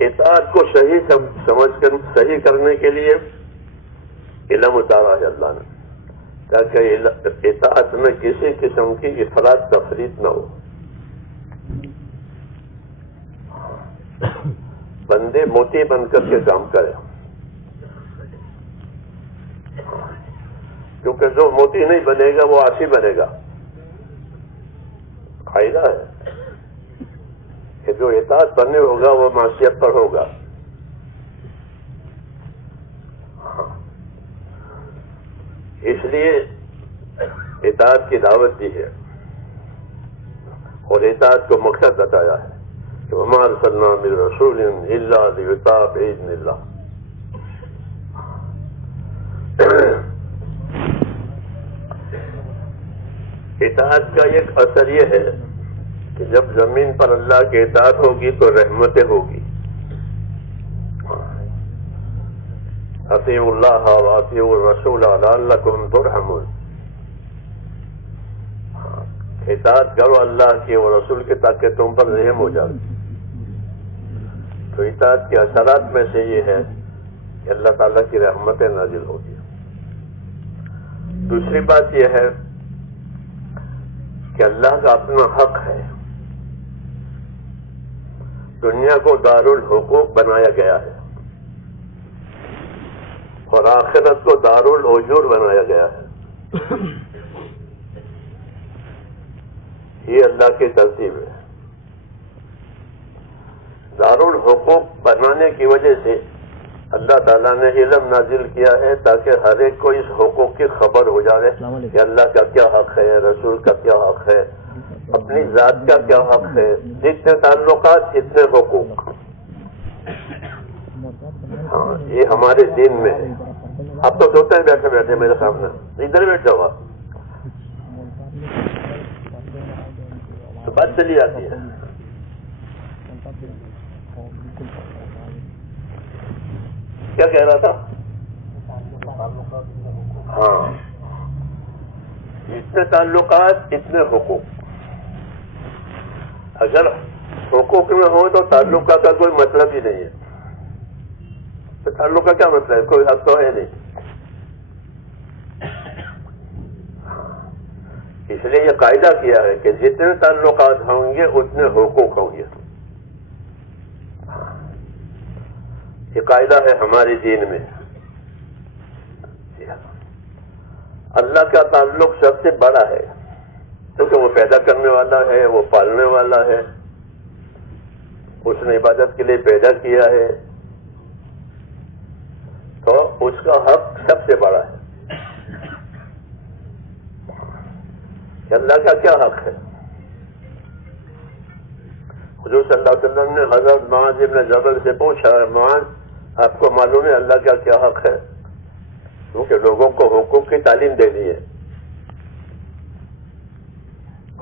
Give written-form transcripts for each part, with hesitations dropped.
اطاعت کو صحیح سمجھ کر صحیح کرنے کے لیے علم اتارا ہے اللہ نے، تاکہ اطاعت میں کسی قسم کی افراط تفریط نہ ہو، بندے موتی بن کر کے کام کرے، کیونکہ جو موتی نہیں بنے گا وہ آسی بنے گا۔ قاعدہ ہے کہ جو اطاعت بننے ہوگا وہ معصیت پر ہوگا۔ اس لیے اطاعت کی دعوت دی ہے اور اطاعت کو مقصد بتایا ہے کہ وما ارسلنا من رسول الا لیطاع باذن اللہ۔ اطاعت کا ایک اثر یہ ہے کہ جب زمین پر اللہ کی اطاعت ہوگی تو رحمتیں ہوگی۔ اطیعوا اللہ واطیعوا الرسول لعلکم ترحمون، اطاعت کرو اللہ کی اور رسول کی تاکہ تم پر رحم ہو جائے۔ تو اطاعت کے اثرات میں سے یہ ہے کہ اللہ تعالیٰ کی رحمتیں نازل ہوگی۔ دوسری بات یہ ہے کہ اللہ کا اپنا حق ہے، دنیا کو دارالحقوق بنایا گیا ہے اور آخرت کو دارالعجور بنایا گیا ہے۔ یہ اللہ کی ترتیب ہے۔ دارالحقوق بنانے کی وجہ سے اللہ تعالیٰ نے علم نازل کیا ہے تاکہ ہر ایک کو اس حقوق کی خبر ہو جائے کہ اللہ کا کیا حق ہے، رسول کا کیا حق ہے، اپنی ذات کا کیا حق ہے، جتنے تعلقات اتنے حقوق۔ ہاں یہ ہمارے دین میں ہے۔ آپ تو سوچتے ہیں بیٹھے بیٹھے میرے سامنے، ادھر بیٹھ جاؤ آپ، تو بات چلی آتی ہے۔ کیا کہہ رہا تھا؟ ہاں اتنے تعلقات اتنے حقوق۔ اگر حقوق میں ہو تو تعلق کا کوئی مطلب ہی نہیں ہے، تو تعلق کا کیا مطلب ہے؟ کوئی حق تو ہے نہیں۔ اس لیے یہ قاعدہ کیا ہے کہ جتنے تعلقات ہوں گے اتنے حقوق ہوں گے۔ یہ قاعدہ ہے ہمارے دین میں۔ اللہ کا تعلق سب سے بڑا ہے کیونکہ وہ پیدا کرنے والا ہے، وہ پالنے والا ہے، اس نے عبادت کے لیے پیدا کیا ہے، تو اس کا حق سب سے بڑا ہے۔ کہ اللہ کا کیا حق ہے؟ حضور صلی اللہ علیہ وسلم نے حضرت معاذ ابن جبل سے پوچھا، معاذ آپ کو معلوم ہے اللہ کا کیا حق ہے؟ کیونکہ لوگوں کو حقوق کی تعلیم دینی ہے۔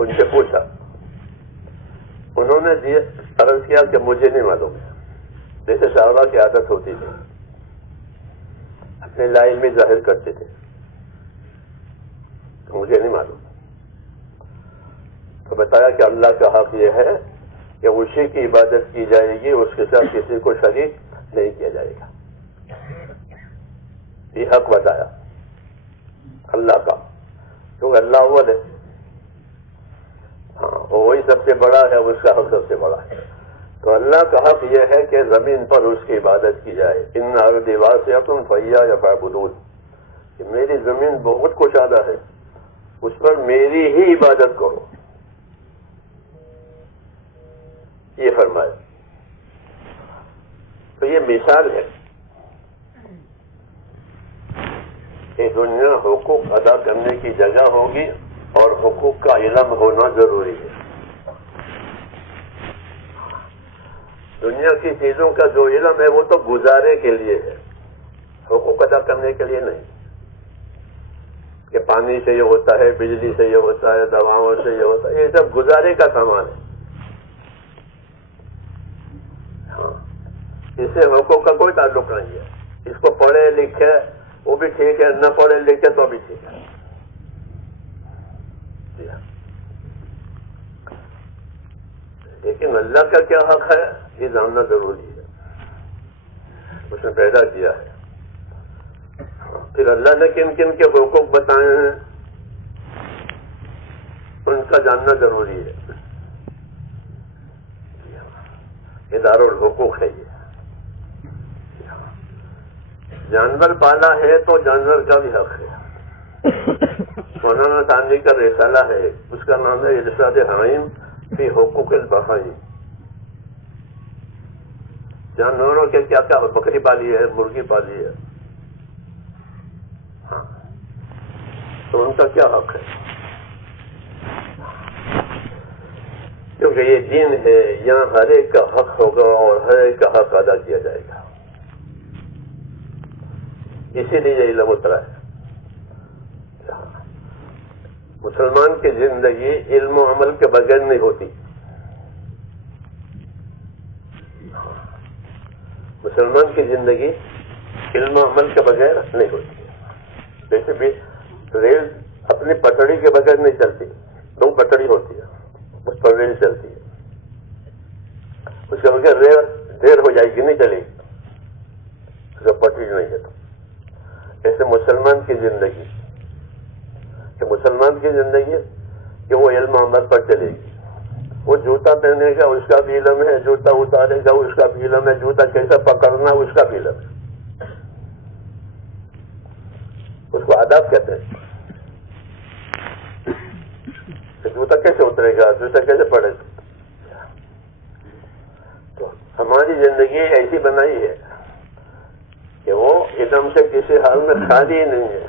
ان سے پوچھا، انہوں نے عرض کیا کہ مجھے نہیں معلوم ہے، جیسے صحابہ کی عادت ہوتی تھی، اپنے لا علمی ظاہر کرتے تھے، مجھے نہیں معلوم۔ تو بتایا کہ اللہ کا حق یہ ہے کہ اسی کی عبادت کی جائے گی، اس کے ساتھ کسی کو شریک نہیں کیا جائے گا۔ یہ حق بتایا اللہ کا، کیونکہ اللہ اول ہے، ہاں وہی سب سے بڑا ہے، اس کا حق سب سے بڑا ہے۔ تو اللہ کا حق یہ ہے کہ زمین پر اس کی عبادت کی جائے۔ ان ارضی واسعۃ فإیایا فاعبدون، کہ میری زمین بہت کشادہ ہے، اس پر میری ہی عبادت کرو، یہ فرمایا۔ تو یہ مثال ہے کہ دنیا حقوق ادا کرنے کی جگہ ہوگی اور حقوق کا علم ہونا ضروری ہے۔ دنیا کی چیزوں کا جو علم ہے وہ تو گزارے کے لیے ہے، حقوق ادا کرنے کے لیے نہیں، کہ پانی سے یہ ہوتا ہے، بجلی سے یہ ہوتا ہے، دواؤں سے یہ ہوتا ہے، یہ سب گزارے کا سامان ہے۔ ہاں اس سے حقوق کا کوئی تعلق نہیں ہے۔ اس کو پڑھے لکھے وہ بھی ٹھیک ہے، نہ پڑھے لکھے تو بھی ٹھیک ہے۔ لیکن اللہ کا کیا حق ہے یہ جاننا ضروری ہے۔ اس نے پیدا کیا ہے. پھر اللہ نے کن کن کے حقوق بتائے ہیں ان کا جاننا ضروری ہے. یہ دارالحقوق ہے. یہ جانور پالا ہے تو جانور کا بھی حق ہے. مولانا ثانوی کا رسالہ ہے, اس کا نام ہے ارشاد حائم فی حقوق البہائم. جانوروں کے کیا کیا, بکری پالی ہے, مرغی پالی ہے, ہاں, تو ان کا کیا حق ہے؟ کیونکہ یہ دین ہے, یہاں ہر ایک کا حق ہوگا اور ہر ایک کا حق ادا کیا جائے گا. اسی لیے یہ علم اترا ہے. مسلمان کی زندگی علم و عمل کے بغیر نہیں ہوتی. مسلمان کی زندگی علم و عمل کے بغیر نہیں ہوتی. جیسے بھی ریل اپنی پٹڑی کے بغیر نہیں چلتی, دو پٹڑی ہوتی ہے, اس پر ریل چلتی ہے. اس کے بغیر ریل دیر ہو جائے گی, نہیں چلے گی, اس کا پٹڑی نہیں ہے. تو ایسے مسلمان کی زندگی, کہ مسلمان کی زندگی کہ وہ علم عمل پر چلے گی. وہ جوتا پہنے گا, اس کا بھی علم ہے, جوتا اتارے گا, اس کا بھی علم ہے, جوتا کیسا پکڑنا اس کا بھی علم ہے. اس کو آداب کہتے ہیں. جوتا کیسے اترے گا, جوتا کیسے پڑے گا. تو ہماری زندگی ایسی بنائی ہے کہ وہ علم سے کسی حال میں خالی ہی نہیں ہے.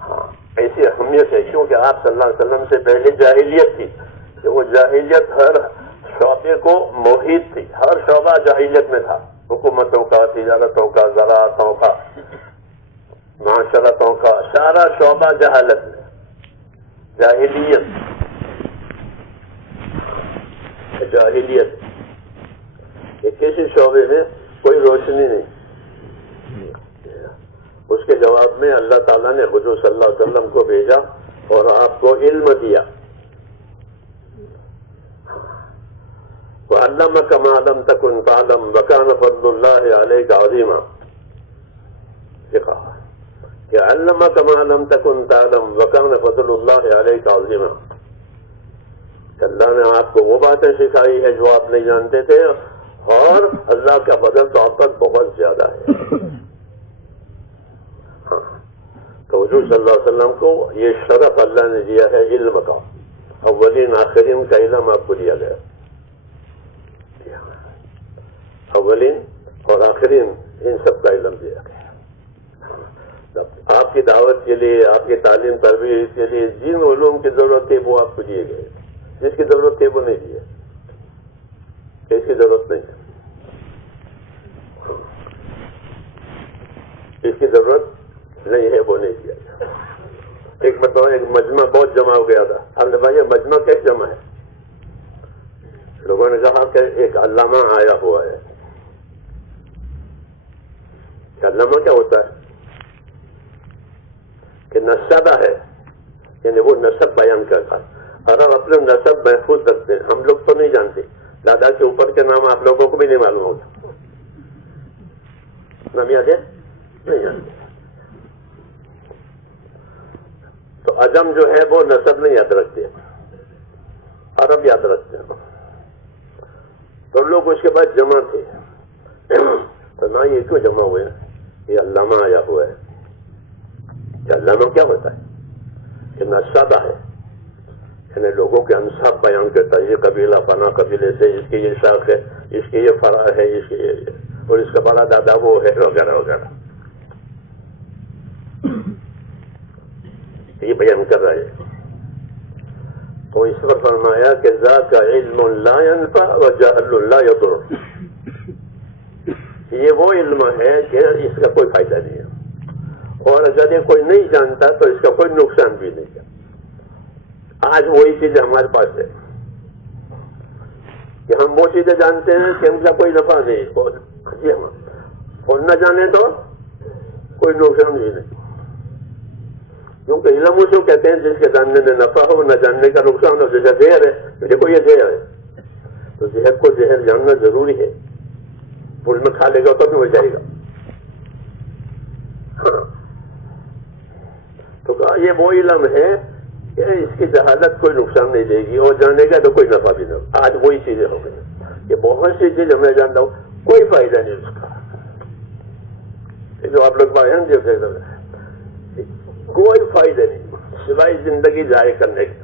ہاں, ایسی اہمیت ہے کیونکہ آپ صلی اللہ علیہ وسلم سے پہلے جاہلیت تھی, کہ وہ جاہلیت ہر شعبے کو محیط تھی. ہر شعبہ جاہلیت میں تھا. حکومتوں کا, تجارتوں کا, زراعتوں کا, معاشرتوں کا, سارا شعبہ جہالت میں. جاہلیت کسی شعبے میں کوئی روشنی نہیں. اس کے جواب میں اللہ تعالیٰ نے حضور صلی اللہ علیہ وسلم کو بھیجا اور آپ کو علم دیا. وَعَلَّمَكَ مَا لَمْ تَكُنْ تَعْلَمْ وَكَانَ فَضْلُ اللَّهِ عَلَيْكَ عَظِيمًا. یہ کہا کہ عَلَّمَكَ مَا لَمْ تَكُنْ تَعْلَمْ وَكَانَ فَضْلُ اللَّهِ عَلَيْكَ عَظِيمًا. کہ اللہ نے آپ کو وہ باتیں سکھائی ہیں جو آپ نہیں جانتے تھے, اور اللہ کا فضل تو آپ پر بہت زیادہ ہے. ہاں, تو حضور صلی اللہ علیہ وسلم کو یہ شرف اللہ نے دیا ہے علم کا. اولین آخرین کا علم آپ کو دیا گیا. اولین اور آخرین ان سب کا علم دیا گیا. آپ کی دعوت کے لیے, آپ کی تعلیم تربیت کے لیے جن علوم کی ضرورت تھی وہ آپ کو دیے گئے. جس کی ضرورت تھی وہ نہیں دیے. اس کی ضرورت نہیں ہے, اس کی ضرورت نہیں ہے, وہ نہیں دیا. ایک بتاؤ, ایک مجمع بہت جمع ہو گیا تھا. ہم نے بھائی یہ مجمع کیسے جمع ہے؟ لوگوں نے کہا کہ ایک علامہ آیا ہوا ہے. کہ علامہ کیا ہوتا ہے؟ کہ نسبہ ہے, یعنی وہ نسب بیان کرتا ہے. اور اب اپنے نسب محفوظ رکھتے ہیں. ہم لوگ تو نہیں جانتے, دادا کے اوپر کے نام آپ لوگوں کو بھی نہیں معلوم ہوتا. نام یاد ہے؟ نہیں جانتے. تو عجم جو ہے وہ نسب نہیں یاد رکھتے, عرب یاد رکھتے ہیں. تو لوگ اس کے بعد جمع تھے. تو نہ یہ کیوں جمع ہوئے؟ یہ علامہ آیا ہوا ہے. کہ علامہ کیا ہوتا ہے؟ کہ نسبہ ہے, یعنی لوگوں کے انصاف بیان کرتا ہے. یہ قبیلہ فلاں قبیلے سے, اس کی یہ شاخ ہے, اس کی یہ فرع ہے, اس کی یہ, اور اس کا بڑا دادا وہ ہے, وغیرہ وغیرہ. یہ بیان کر رہے ہیں. تو اس پر فرمایا کہ ذات کا علم لا ينفع وجهل لا يضر. یہ وہ علم ہے کہ اس کا کوئی فائدہ نہیں ہے, اور اگر یہ کوئی نہیں جانتا تو اس کا کوئی نقصان بھی نہیں ہے. آج وہی چیزیں ہمارے پاس ہے کہ ہم وہ چیزیں جانتے ہیں کہ ان کا کوئی نفع نہیں, اور نہ جانے تو کوئی نقصان بھی نہیں. کیونکہ علم اس کو کہتے ہیں جس کے جاننے میں نفع ہو, نہ جاننے کا نقصان ہو. جیسے زہر ہے, دیکھو یہ زہر ہے, تو زہر کو زہر جاننا ضروری ہے. پھول میں کھا لے گا تو بھی ہو جائے گا. تو کہا یہ وہ علم ہے کہ اس کی جہالت کوئی نقصان نہیں دے گی اور جانے گا تو کوئی نفع بھی نہیں. آج وہی چیزیں ہو گئی. یہ بہت سی چیزیں میں جانتا ہوں کوئی فائدہ نہیں اس کا. جو آپ لوگ کوئی فائدہ نہیں سوائے زندگی ضائع کرنے کے.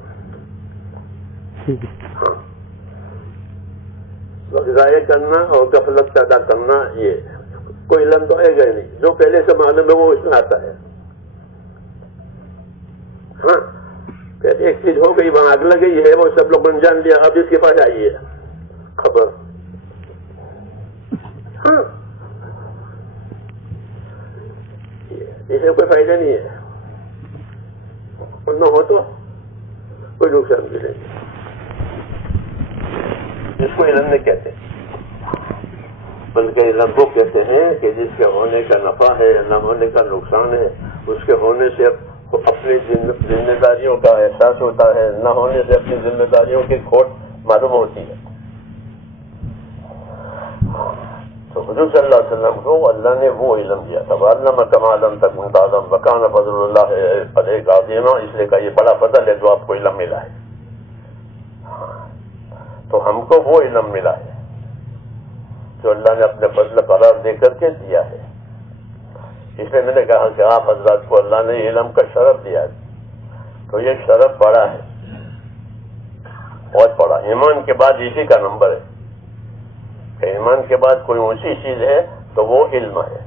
ہاں ضائع کرنا اور غفلت پیدا کرنا یہ کوئی علم تو ہے گا ہی نہیں. جو پہلے سے معلوم ہے وہ اس میں آتا ہے. ہاں پھر ایک چیز ہو گئی وہاں آگ لگ گئی ہے وہ سب لوگوں نے جان لیا. اب اس کے پاس آئیے خبر. ہاں اسے کوئی فائدہ نہیں ہے. نہ ہو تو کوئی نقصان بھی نہیں. اس کو علم نہیں کہتے بلکہ علم کو کہتے ہیں کہ جس کے ہونے کا نفع ہے نہ ہونے کا نقصان ہے. اس کے ہونے سے اپنی ذمہ داریوں کا احساس ہوتا ہے, نہ ہونے سے اپنی ذمہ داریوں کی کھوٹ معلوم ہوتی ہے. تو حضور صلی اللہ علیہ وسلم کو اللہ نے وہ علم دیا تھا. وَعَلَّمَكَ مَا لَمْ تَكُنْ تَعْلَمْ وَكَانَ فَضْلُ اللَّهِ عَلَيْكَ عَظِيمًا. اس لیے کہ یہ بڑا فضل ہے جو آپ کو علم ملا ہے. تو ہم کو وہ علم ملا ہے جو اللہ نے اپنے فضل قرار دے کر کے دیا ہے. اس لیے میں نے کہا کہ آپ حضرات کو اللہ نے علم کا شرف دیا ہے. تو یہ شرف بڑا ہے, بہت بڑا. ایمان کے بعد اسی کا نمبر ہے کہ ایمان کے بعد کوئی اونچی چیز ہے تو وہ علم ہے,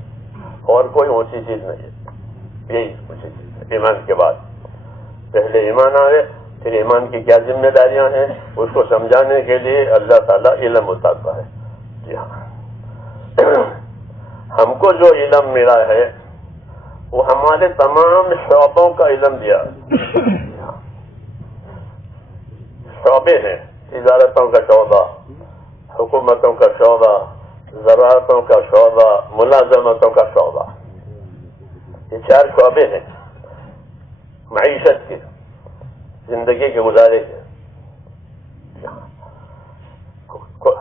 اور کوئی اونچی چیز نہیں ہے. یہی اونچی چیز ہے ایمان کے بعد. پہلے ایمان آئے, پھر ایمان کی کیا ذمہ داریاں ہیں اس کو سمجھانے کے لیے اللہ تعالیٰ علم اتارتا ہے. جی ہاں, ہم کو جو علم ملا ہے وہ ہمارے تمام شعبوں کا علم دیا. شعبے ہیں, تجارتوں کا شعبہ, حکومتوں کا شعبہ, زراعتوں کا شعبہ, ملازمتوں کا شعبہ. یہ 4 شعبے ہیں معیشت کے, زندگی کے گزارے کے.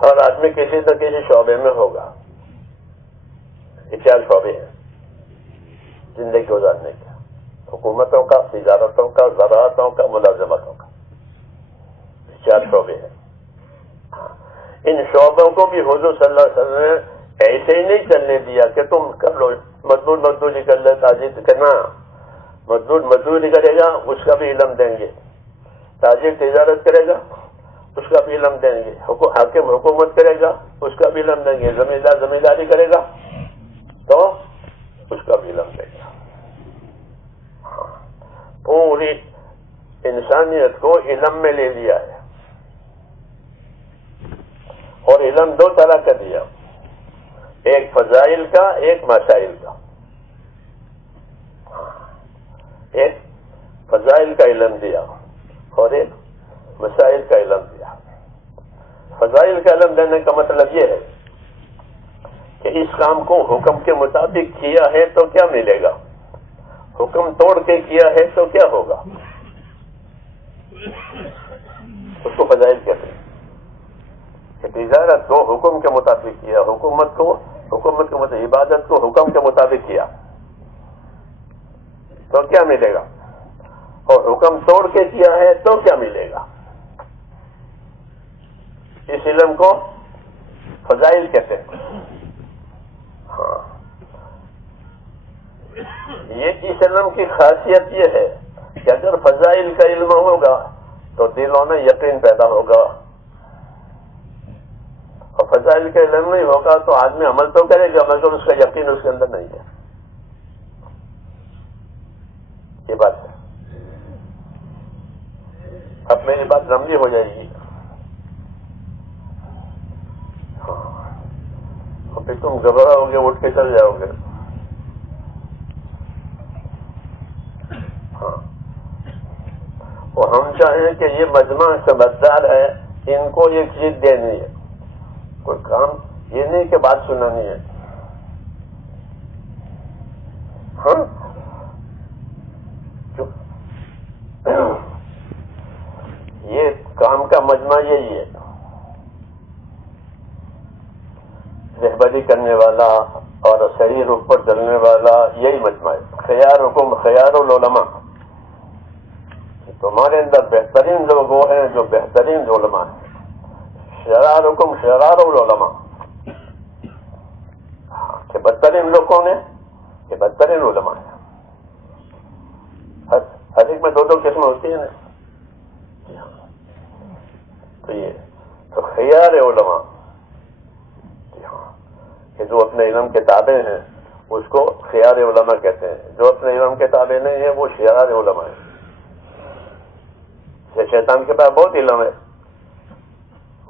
ہر آدمی کسی نہ کسی شعبے میں ہوگا. یہ 4 شعبے ہیں زندگی گزارنے کے, حکومتوں کا, تجارتوں کا, زراعتوں کا, ملازمتوں کا. 4 شعبے ہیں. ان شعبوں کو بھی حضور صلی اللہ علیہ وسلم نے ایسے ہی نہیں چلنے دیا کہ تم کر لو, مزدوری کر لے, تاجر کرنا. مزدوری کرے گا اس کا بھی علم دیں گے, تاجر تجارت کرے گا اس کا بھی علم دیں گے, حاکم حکومت کرے گا اس کا بھی علم دیں گے, زمیندار زمینداری کرے گا تو اس کا بھی علم دیں گے. پوری انسانیت کو علم میں لے لیا ہے. اور علم 2 طرح کا دیا, ایک فضائل کا, ایک مسائل کا. ایک فضائل کا علم دیا اور ایک مسائل کا علم دیا. فضائل کا علم دینے کا مطلب یہ ہے کہ اس کام کو حکم کے مطابق کیا ہے تو کیا ملے گا, حکم توڑ کے کیا ہے تو کیا ہوگا, اس کو فضائل کہتے ہیں. کہ تجارت کو حکم کے مطابق کیا, حکومت کے مطابق, عبادت کو حکم کے مطابق کیا تو کیا ملے گا, اور حکم توڑ کے کیا ہے تو کیا ملے گا. اس علم کو فضائل کہتے ہیں. ہاں, یہ اس علم کی خاصیت یہ ہے کہ اگر فضائل کا علم ہوگا تو دلوں میں یقین پیدا ہوگا, اور فضائل کا علم نہیں ہوگا تو آدمی عمل تو کرے گا مگر اس کا یقین اس کے اندر نہیں ہے. یہ بات ہے. اب میری بات لمبی ہو جائے گی, پھر تم گھبراؤ گے, اٹھ کے چل جاؤ گے. ہاں, اور ہم چاہیں کہ یہ مجمع سمجھدار ہے, ان کو یہ چیز دینی ہے, کوئی کام یہ نہیں کہ بات سنانی ہے. ہاں, یہ کام کا مجمع یہی ہے. رہبری کرنے والا اور صحیح رخ پر چلنے والا یہی مجمع ہے. خیارکم خیار العلماء. تمہارے اندر بہترین لوگ وہ ہیں جو بہترین علماء ہیں. شرارکم شرار العلماء. کہ بدترین لوگ کون ہیں؟ کہ بدترین علماء ہیں. ہر ایک میں دو قسم ہوتی ہیں نا. تو یہ تو خیار علماء کہ جو اپنے علم کے تابع ہیں اس کو خیار علماء کہتے ہیں. جو اپنے علم کے تابع نہیں ہیں وہ شرار علماء ہیں. شیطان کے پاس بہت علم ہے،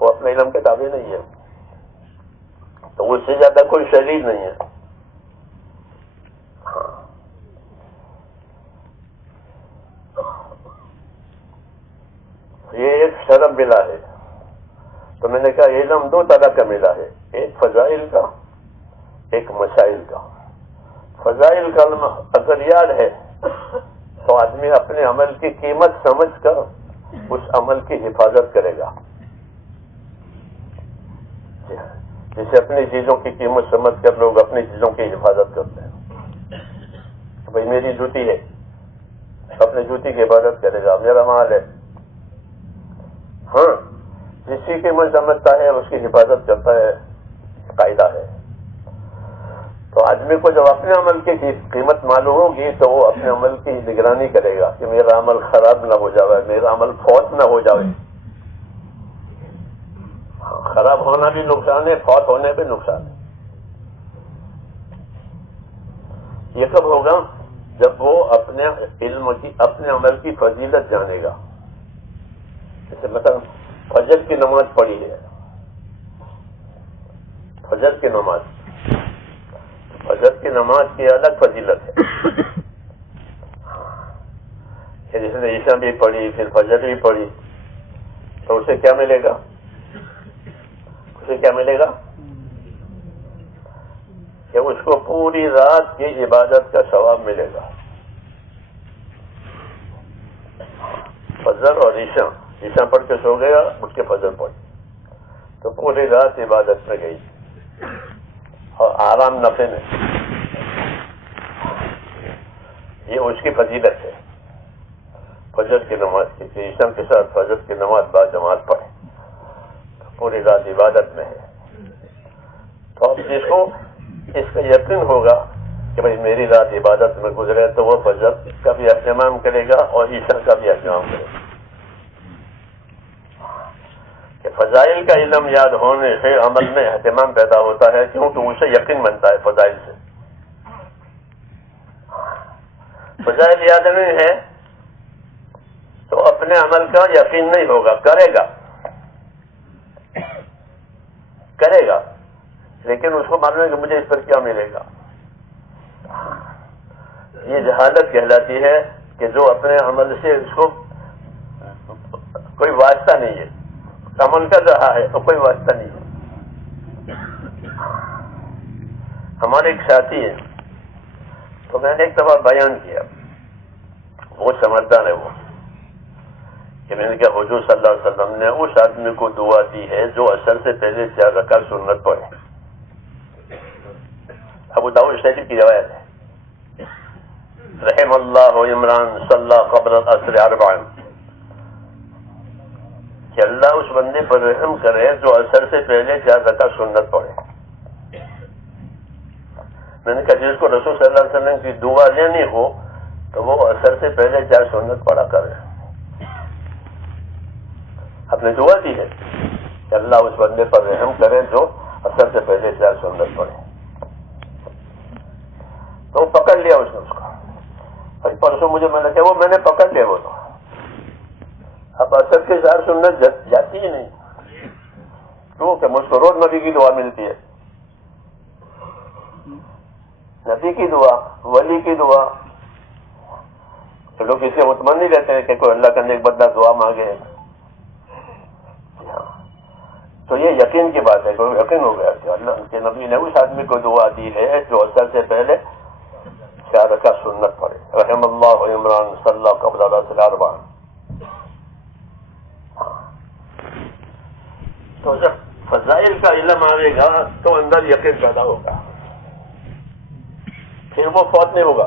وہ اپنے علم کے تابع نہیں ہے، تو اس سے زیادہ کوئی شریر نہیں ہے. یہ ایک شرم ملا ہے. تو میں نے کہا علم دو طرح کا ملا ہے، ایک فضائل کا، ایک مسائل کا. فضائل کا علم اگر یاد ہے تو آدمی اپنے عمل کی قیمت سمجھ کر اس عمل کی حفاظت کرے گا. جسے اپنی چیزوں کی قیمت سمجھ کر لوگ اپنی چیزوں کی حفاظت کرتے ہیں. بھائی میری جوتی ہے، اپنی جوتی کی حفاظت کرے گا. میرا مال ہے، ہاں جس کی قیمت سمجھتا ہے اس کی حفاظت کرتا ہے، قاعدہ ہے. تو آدمی کو جب اپنے عمل کی قیمت معلوم ہوگی تو وہ اپنے عمل کی نگرانی کرے گا کہ میرا عمل خراب نہ ہو جائے، میرا عمل فوت نہ ہو جائے. خراب ہونا بھی نقصان ہے، فوت ہونے بھی نقصان ہے. یہ کب ہوگا؟ جب وہ اپنے علم کی، اپنے عمل کی فضیلت جانے گا. جیسے مثلا فجر کی نماز پڑھی ہے، فجر کی نماز، فجر کی نماز کی الگ فضیلت ہے. جس نے عشاء بھی پڑھی پھر فجر بھی پڑھی تو اسے کیا ملے گا؟ اسے کیا ملے گا؟ کہ اس کو پوری رات کی عبادت کا ثواب ملے گا. فجر اور عشاء پڑھ کے سو گیا، اٹھ کے فجر پڑھ تو پوری رات عبادت میں گئی اور آرام نفع میں. یہ اس کی فضیلت ہے فجر کی نماز کی، کہ عشاء کے ساتھ فجر کی نماز با جماعت پڑھے تو پوری رات عبادت میں ہے. تو اب جس کو اس کا یقین ہوگا کہ بھائی میری رات عبادت میں گزرے تو وہ فجر کا بھی اہتمام کرے گا اور عشاء کا بھی اہتمام کرے گا. کہ فضائل کا علم یاد ہونے سے عمل میں اہتمام پیدا ہوتا ہے، کیونکہ اسے یقین بنتا ہے فضائل سے. فضائل یاد نہیں ہے تو اپنے عمل کا یقین نہیں ہوگا. کرے گا لیکن اس کو معلوم ہے کہ مجھے اس پر کیا ملے گا. یہ جہالت کہلاتی ہے کہ جو اپنے عمل سے اس کو کوئی واسطہ نہیں ہے، عمل کر رہا ہے تو کوئی واسطہ نہیں ہے. ہمارے ایک ساتھی ہے، تو میں نے ایک دفعہ بیان کیا، وہ سمجھدار ہے، وہ کہ میں نے کہا حضور صلی اللہ علیہ وسلم نے اس آدمی کو دعا دی ہے جو اثر سے پہلے 4 رکعت سنت پڑھے. ابو داؤد شریف کی روایت ہے، رحم اللہ عمران صلی قبل العصر 4، کہ اللہ اس بندے پر رحم کرے جو اثر سے پہلے 4 رکعت سنت پڑھے. میں نے کہا جس کو رسول صلی اللہ علیہ وسلم کی دعا لینی ہو تو وہ اثر سے پہلے 4 سنت پڑھا کرے. آپ نے دعا دی ہے کہ اللہ اس بندے پر رحم کرے جو اثر سے پہلے 4 سنت پڑھے. تو پکڑ لیا اس نے اس کو. پرسوں مجھے میں نے کہا وہ میں نے پکڑ لیا وہ. تو اب اثر کے 4 سنت جاتی ہی نہیں، کیونکہ مجھ کو روز نبی کی دعا ملتی ہے. نبی کی دعا، ولی کی دعا، تو لوگ اس سے مطمئن نہیں رہتے ہیں کہ کوئی اللہ کا نیک بندہ دعا مانگے. تو یہ یقین کی بات ہے، کوئی یقین ہو گیا کہ اللہ کے نبی نے اس آدمی کو دعا دی ہے جو اثر سے پہلے 4 رکعت سنت پڑھے. رحم اللہ عمران صلی قبل العصر 4. تو جب فضائل کا علم آئے گا تو اندر یقین پیدا ہوگا، پھر وہ فوت نہیں ہوگا۔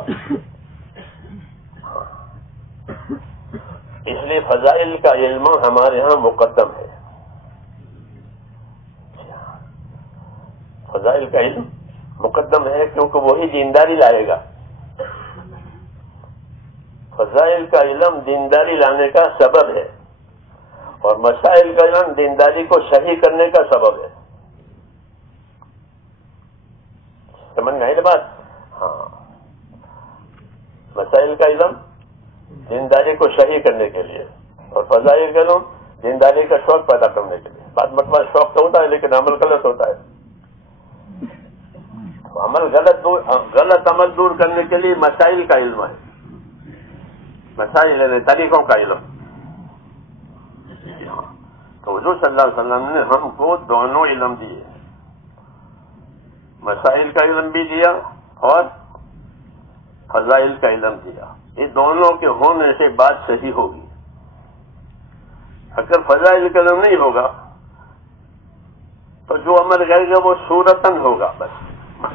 اس لیے فضائل کا علم ہمارے ہاں مقدم ہے، فضائل کا علم مقدم ہے کیونکہ وہی دینداری لائے گا۔ فضائل کا علم دینداری لانے کا سبب ہے، اور مسائل کا علم دینداری کو صحیح کرنے کا سبب ہے۔ سمجھ میں آئی بات؟ ہاں، مسائل کا علم دینداری کو صحیح کرنے کے لیے، اور فضائل کا علم دینداری کا شوق پیدا کرنے کے لیے۔ بات مطلب شوق تو ہوتا ہے لیکن عمل غلط ہوتا ہے۔ غلط عمل دور کرنے کے لیے مسائل کا علم ہے، مسائل یعنی طریقوں کا علم۔ تو حضور صلی اللہ علیہ وسلم نے ہم کو دونوں علم دیے، مسائل کا علم بھی دیا اور فضائل کا علم دیا۔ یہ دونوں کے ہونے سے بات صحیح ہوگی۔ اگر فضائل کا علم نہیں ہوگا تو جو عمل کرے گا وہ صورتاً ہوگا، بس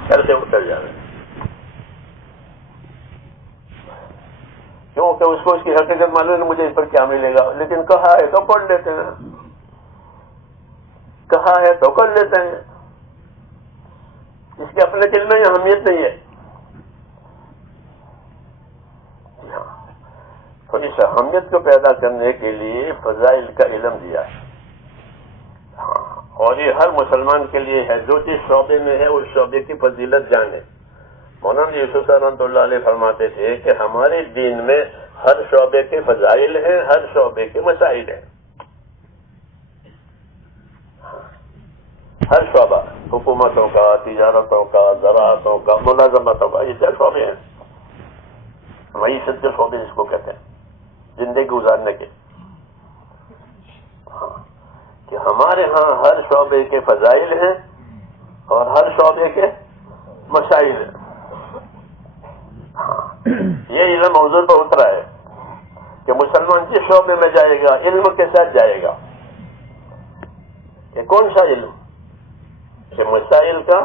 گھر سے اتر جائے گا، کیونکہ اس کو اس کی حقیقت معلوم ہے مجھے اس پر کیا ملے گا، لیکن کہا ہے تو پڑھ لیتے ہیں، کہا ہے تو کر لیتے ہیں، اس کے اپنے دل میں اہمیت نہیں ہے۔ تو اس اہمیت کو پیدا کرنے کے لیے فضائل کا علم دیا ہے، اور یہ ہر مسلمان کے لیے ہے، جو جس شعبے میں ہے اس شعبے کی فضیلت جانے۔ مولانا یوسف رحمۃ اللہ علیہ فرماتے تھے کہ ہمارے دین میں ہر شعبے کے فضائل ہیں، ہر شعبے کے مسائل ہیں۔ ہر شعبہ، حکومتوں کا، تجارتوں کا، زراعتوں کا، ملازمتوں کا، یہ کیا شعبے ہیں؟ معیشت کے شعبے جس کو کہتے ہیں، زندگی گزارنے کے۔ کہ ہمارے ہاں ہر شعبے کے فضائل ہیں اور ہر شعبے کے مسائل ہیں۔ یہ علم حضور پر اترا ہے کہ مسلمان جس شعبے میں جائے گا علم کے ساتھ جائے گا۔ یہ کون سا علم؟ کہ مسائل کا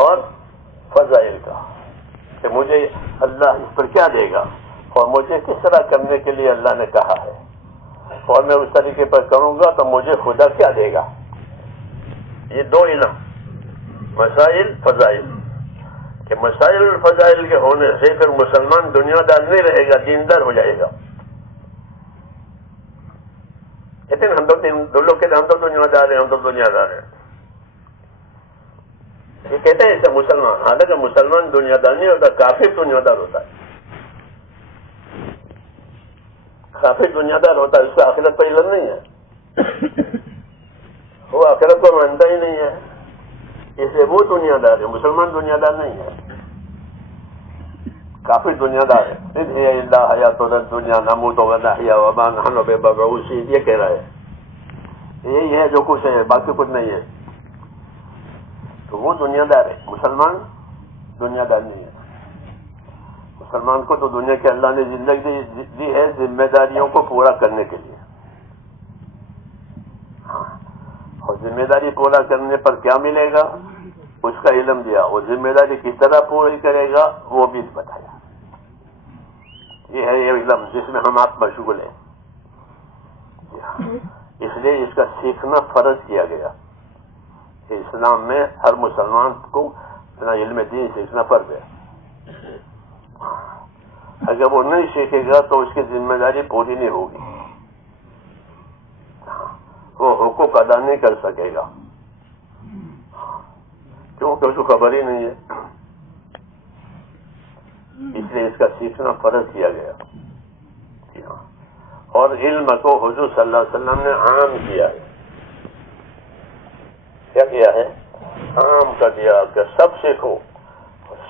اور فضائل کا، کہ مجھے اللہ اس پر کیا دے گا اور مجھے کس طرح کرنے کے لیے اللہ نے کہا ہے، اور میں اس طریقے پر کروں گا تو مجھے خدا کیا دے گا۔ یہ دو علم، مسائل فضائل، کہ مسائل اور فضائل کے ہونے سے پھر مسلمان دنیا دار نہیں رہے گا، دیندار ہو جائے گا۔ لیکن ہم دو لوگ کہتے ہیں ہم تو دنیا دار ہیں، ہم تو دنیا دار ہیں، یہ کہتے ہیں ایسے مسلمان، حالانکہ مسلمان دنیا دار نہیں ہوتا، کافر دنیا دار ہوتا ہے۔ کافر دنیا دار ہوتا ہے، اس کا آخرت پر علم نہیں ہے، وہ آخرت کو مانتا ہی نہیں ہے، اس لیے وہ دنیا دار ہے، مسلمان دنیا دار نہیں ہے، کافر دنیا دار ہے۔ ان ہی الا حیات الدنیا نموت ونحیا وما نحن بمبعوثین، یہ کہہ رہا ہے، یہی ہے جو کچھ ہے، باقی کچھ نہیں ہے۔ تو وہ دنیا دار ہے، مسلمان دنیا دار نہیں ہے۔ مسلمان کو تو دنیا کے اللہ نے زندگی دی ہے ذمہ داریوں کو پورا کرنے کے لیے، اور ذمہ داری پورا کرنے پر کیا ملے گا اس کا علم دیا، وہ ذمہ داری کس طرح پوری کرے گا وہ بھی بتایا۔ یہ ہے یہ علم جس میں ہم آپ مشغول ہیں، اس لیے اس کا سیکھنا فرض کیا گیا۔ اسلام میں ہر مسلمان کو اپنا علم دین سیکھنا فرض ہے۔ اگر وہ نہیں سیکھے گا تو اس کی ذمہ داری پوری نہیں ہوگی، وہ حقوق ادا نہیں کر سکے گا، کیونکہ اس کو خبر ہی نہیں ہے۔ اس لیے اس کا سیکھنا فرض کیا گیا، اور علم کو حضور صلی اللہ علیہ وسلم نے عام کیا ہے۔ کیا کیا ہے؟ عام کر دیا کہ سب سیکھو،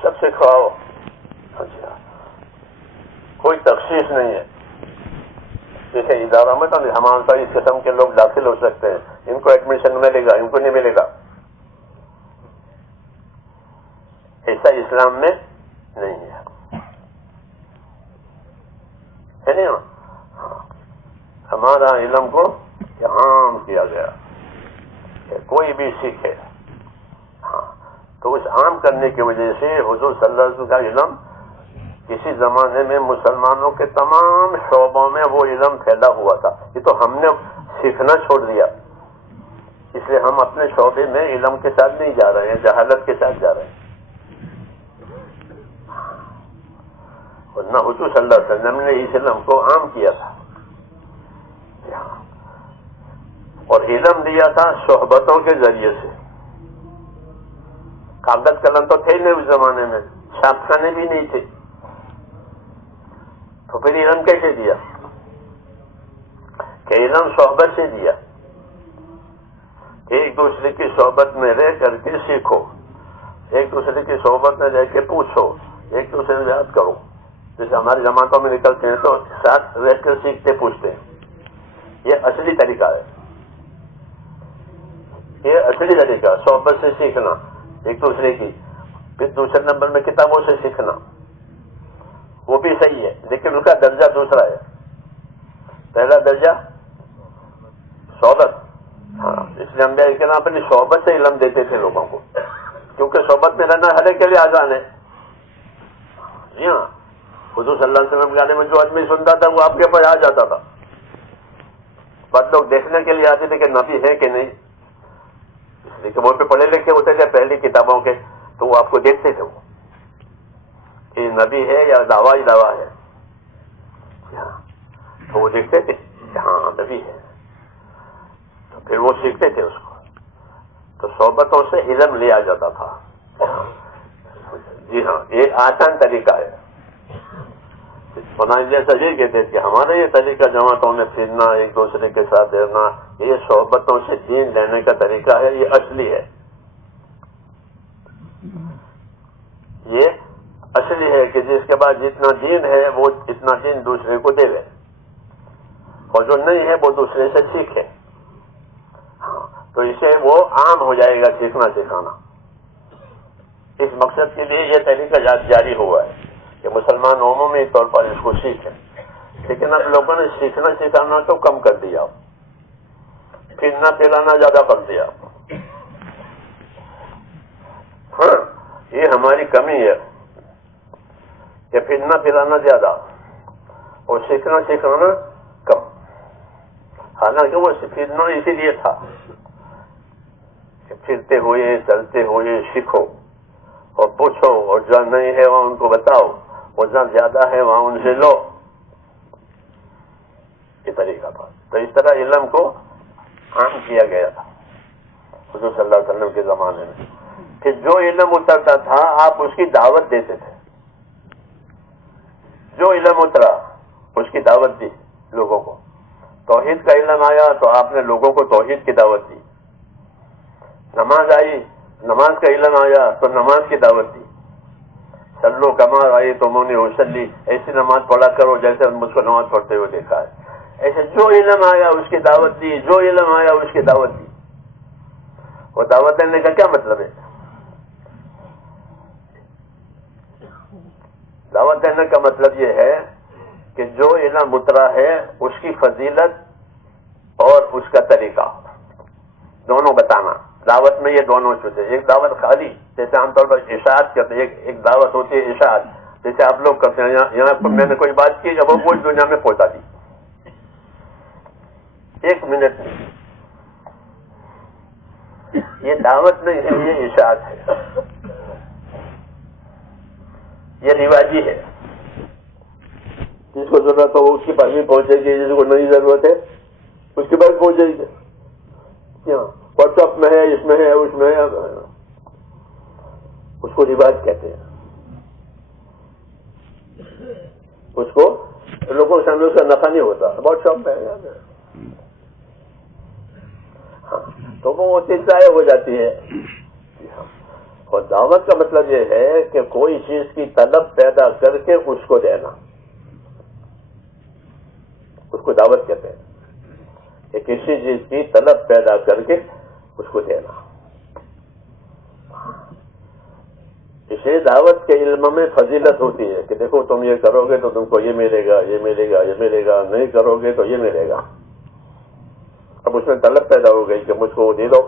سب سکھاؤ، کوئی تخصیص نہیں ہے۔ جیسے ادارہ میں تو ہمارے اس قسم کے لوگ داخل ہو سکتے ہیں، ان کو ایڈمیشن ملے گا، ان کو نہیں ملے گا، ایسا اسلام میں نہیں ہے۔ ہمارا علم کو عام کیا گیا، کہ کوئی بھی سیکھے. ہاں تو اس عام کرنے کی وجہ سے حضور صلی اللہ علیہ وسلم کا علم کسی زمانے میں مسلمانوں کے تمام شعبوں میں وہ علم پھیلا ہوا تھا. یہ تو ہم نے سیکھنا چھوڑ دیا، اس لیے ہم اپنے شعبے میں علم کے ساتھ نہیں جا رہے ہیں، جہالت کے ساتھ جا رہے ہیں. ورنہ حضور صلی اللہ علیہ وسلم نے اس علم کو عام کیا تھا اور علم دیا تھا صحبتوں کے ذریعے سے. کاغذ قلم تو تھے نہیں اس زمانے میں، چھاپ خانے بھی نہیں تھے، تو پھر علم کیسے دیا؟ کہ علم صحبت سے دیا. ایک دوسرے کی صحبت میں رہ کر کے سیکھو، ایک دوسرے کی صحبت میں رہ کے پوچھو، ایک دوسرے سے یاد کرو. جیسے ہماری جماعتوں میں نکلتے ہیں تو ساتھ رہ کر سیکھتے پوچھتے ہیں. یہ اصلی طریقہ ہے، یہ اصلی طریقہ صحبت سے سیکھنا ایک دوسرے کی. پھر دوسرے نمبر میں کتابوں سے سیکھنا، وہ بھی صحیح ہے لیکن اس کا درجہ دوسرا ہے. پہلا درجہ صحبت. ہاں اس لیے انبیاء کرام اپنی صحبت سے علم دیتے تھے لوگوں کو، کیونکہ صحبت میں رہنا ہر ایک کے لیے آسان ہے. جی ہاں، حضور صلی اللہ علیہ وسلم کے بارے میں جو آدمی سنتا تھا وہ آپ کے پاس آ جاتا تھا. بس لوگ دیکھنے کے لیے آتے تھے کہ نبی ہے کہ نہیں، اس لیے کہ وہ پہ پڑھے لکھے ہوتے تھے پہلی کتابوں کے، تو وہ آپ کو دیکھتے تھے وہ کہ نبی ہے یا دعویٰ ہی دعویٰ ہے. تو وہ دیکھتے تھے کہ ہاں نبی ہے، تو پھر وہ سیکھتے تھے اس کو. تو صحبتوں سے علم لیا جاتا تھا. جی ہاں، یہ آسان طریقہ ہے. جیسا یہ کہتے کہ ہمارا یہ طریقہ جماعتوں میں پھرنا، ایک دوسرے کے ساتھ رہنا، یہ صحبتوں سے دین لینے کا طریقہ ہے، یہ اصلی ہے. یہ اصلی ہے کہ جس کے بعد جتنا دین ہے وہ اتنا دین دوسرے کو دے لے، اور جو نہیں ہے وہ دوسرے سے سیکھے. تو اسے وہ عام ہو جائے گا سیکھنا سکھانا. اس مقصد کے لیے یہ طریقہ جاری ہوا ہے کہ مسلمان عمومی طور پر اس کو سیکھیں. لیکن اب لوگوں نے سیکھنا سکھانا تو کم کر دیا، پھرنا پھیلانا زیادہ کر دیا. ہاں یہ ہماری کمی ہے کہ پھرنا پھیلانا زیادہ اور سیکھنا سکھانا کم. حالانکہ وہ پھرنا اسی لیے تھا کہ پھرتے ہوئے چلتے ہوئے سیکھو اور پوچھو، اور جہاں نہیں ہے وہاں ان کو بتاؤ، اور جہاں زیادہ ہے وہاں ان سے لو. یہ طریقہ تھا. تو اس طرح علم کو عام کیا گیا تھا حضور صلی اللہ علیہ وسلم کے زمانے میں کہ جو علم اترتا تھا آپ اس کی دعوت دیتے تھے. جو علم اترا اس کی دعوت دی لوگوں کو. توحید کا علم آیا تو آپ نے لوگوں کو توحید کی دعوت دی. نماز آئی، نماز کا علم آیا تو نماز کی دعوت دی. صلو کما رأیتمونی اصلی، ایسی نماز پڑھا کرو جیسے مجھ کو نماز پڑھتے ہوئے دیکھا ہے. ایسے جو علم آیا اس کی دعوت دی، جو علم آیا اس کی دعوت دی. اور دعوت دینے کا کیا مطلب ہے؟ دعوت دینے کا مطلب یہ ہے کہ جو علم اترا ہے اس کی فضیلت اور اس کا طریقہ دونوں بتانا. دعوت میں یہ دونوں چیزیں. ایک دعوت خالی جیسے عام طور پر اشاعت کرتے ہیں، ایک دعوت ہوتی ہے اشاعت جیسے آپ لوگ کرتے ہیں. یہاں پر میں نے کوئی بات کی جب وہ پوری دنیا میں پہنچا دی 1 منٹ میں. یہ دعوت نہیں ہے، یہ اشاعت ہے، یہ رواجی ہے. جس کو ضرورت ہو اس کے پاس بھی پہنچے گی، جس کو نہیں ضرورت ہے اس کے پاس پہنچے گی. واٹس ایپ میں ہے، اس میں ہے، اس میں ہے، اس کو رواج کہتے ہیں. اس کو لوگوں کے سامنے اس کا نفع نہیں ہوتا. واٹس ایپ میں ہے ہاں تو وہ چیز ضائع ہو جاتی ہے. اور دعوت کا مطلب یہ ہے کہ کوئی چیز کی طلب پیدا کر کے اس کو دینا، اس کو دعوت کہتے ہیں کہ کسی چیز کی طلب پیدا کر کے اس کو دینا. اسے دعوت کے علم میں فضیلت ہوتی ہے کہ دیکھو تم یہ کرو گے تو تم کو یہ ملے گا، یہ ملے گا، یہ ملے گا، نہیں کرو گے تو یہ ملے گا. اب اس میں طلب پیدا ہو گئی کہ مجھ کو وہ دے دو،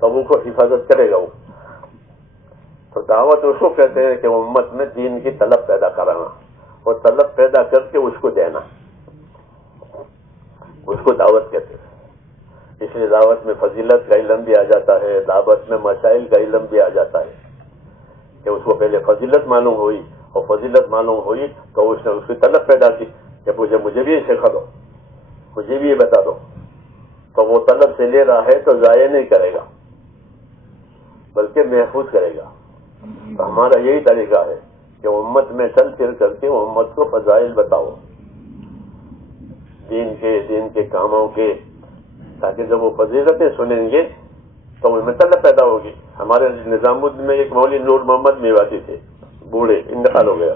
تو ان کو حفاظت کرے گا وہ. تو دعوت اس کو کہتے ہیں کہ امت میں دین کی طلب پیدا کرانا اور طلب پیدا کر کے اس کو دینا، اس کو دعوت کہتے ہیں. اس لیے دعوت میں فضیلت کا علم بھی آ جاتا ہے، دعوت میں مسائل کا علم بھی آ جاتا ہے کہ اس کو پہلے فضیلت معلوم ہوئی، اور فضیلت معلوم ہوئی تو اس نے اس کی طلب پیدا کی کہ مجھے بھی سکھا دو، مجھے بھی یہ بتا دو. تو وہ طلب سے لے رہا ہے تو ضائع نہیں کرے گا بلکہ محفوظ کرے گا. تو ہمارا یہی طریقہ ہے کہ امت میں چل پھر کر کے امت کو فضائل بتاؤ دین کے کاموں کے، تاکہ جب وہ فضیلتیں سنیں گے تو ان میں طلب پیدا ہوگی. ہمارے نظام الدین میں ایک مولوی نور محمد میواتی تھے، بوڑھے، انتقال ہو گیا.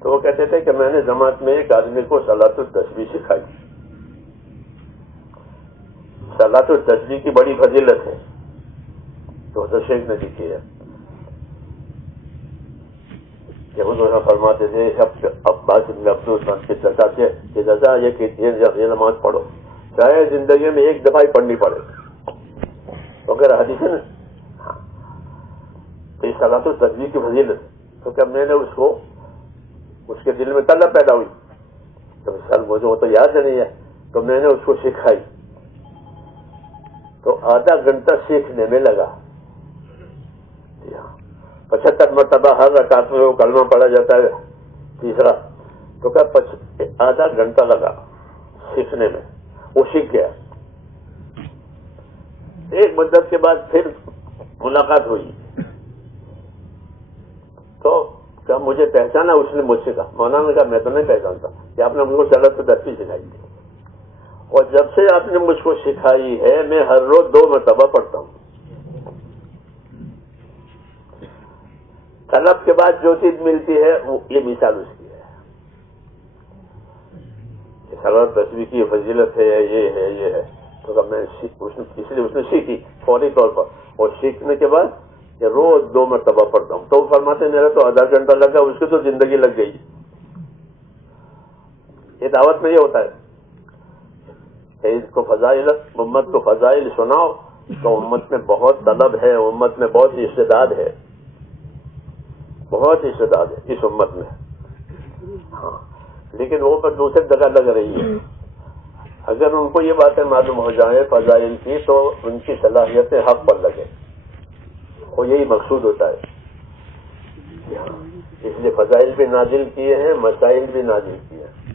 تو وہ کہتے تھے کہ میں نے جماعت میں ایک آدمی کو صلاۃ التسبیح سکھائی. صلاۃ التسبیح کی بڑی فضیلت ہے، تو حضرت شیخ نے لکھی ہے کہ حضور فرماتے تھے عباس بن عبد الرحمن کے چچا تھے کہ چچا یہ نماز پڑھو، چاہے زندگی میں ایک دفعہ ہی پڑھنی پڑے. تو اگر حدیث ہے نا، تو اس صلاۃ التسبیح کی فضیلت. تو کیا میں نے اس کے دل میں طلب پیدا ہوئی، تو سر مجھے وہ تو یاد نہیں ہے، تو میں نے اس کو سکھائی. تو آدھا گھنٹہ سیکھنے میں لگا. 75 مرتبہ ہر رکعت میں وہ کلمہ پڑھا جاتا ہے تیسرا. تو کیا آدھا گھنٹہ لگا سیکھنے میں، وہ سیکھ گیا. ایک مدت کے بعد پھر ملاقات ہوئی تو کیا مجھے پہچانا؟ اس نے مجھ سے کہا. مولانا نے کہا میں تو نہیں پہچانتا کہ آپ نے مجھ کو صلاۃ التسبیح سکھائی تھی، اور جب سے آپ نے مجھ کو سکھائی ہے میں ہر روز 2 مرتبہ پڑھتا ہوں. طلب کے بعد جو چیز ملتی ہے یہ مثال اس کی ہے. صلاۃ التسبیح کی فضیلت ہے، یہ ہے. تو میں اس لیے اس نے سیکھی فوری طور پر، اور سیکھنے کے بعد کہ روز 2 مرتبہ پڑھتا ہوں. تو فرماتے میرا تو آدھا گھنٹہ لگا، اس کی تو زندگی لگ گئی. یہ دعوت میں یہ ہوتا ہے کہ اس کو فضائل، امت کو فضائل سناؤ تو امت میں بہت طلب ہے، امت میں بہت استعداد ہے، بہت استعداد ہے اس امت میں. ہاں، لیکن وہ پر دوسری جگہ لگ رہی ہے. اگر ان کو یہ باتیں معلوم ہو جائیں فضائل کی تو ان کی صلاحیتیں حق پر لگے، اور یہی مقصود ہوتا ہے. اس لیے فضائل بھی نازل کیے ہیں، مسائل بھی نازل کیے ہیں،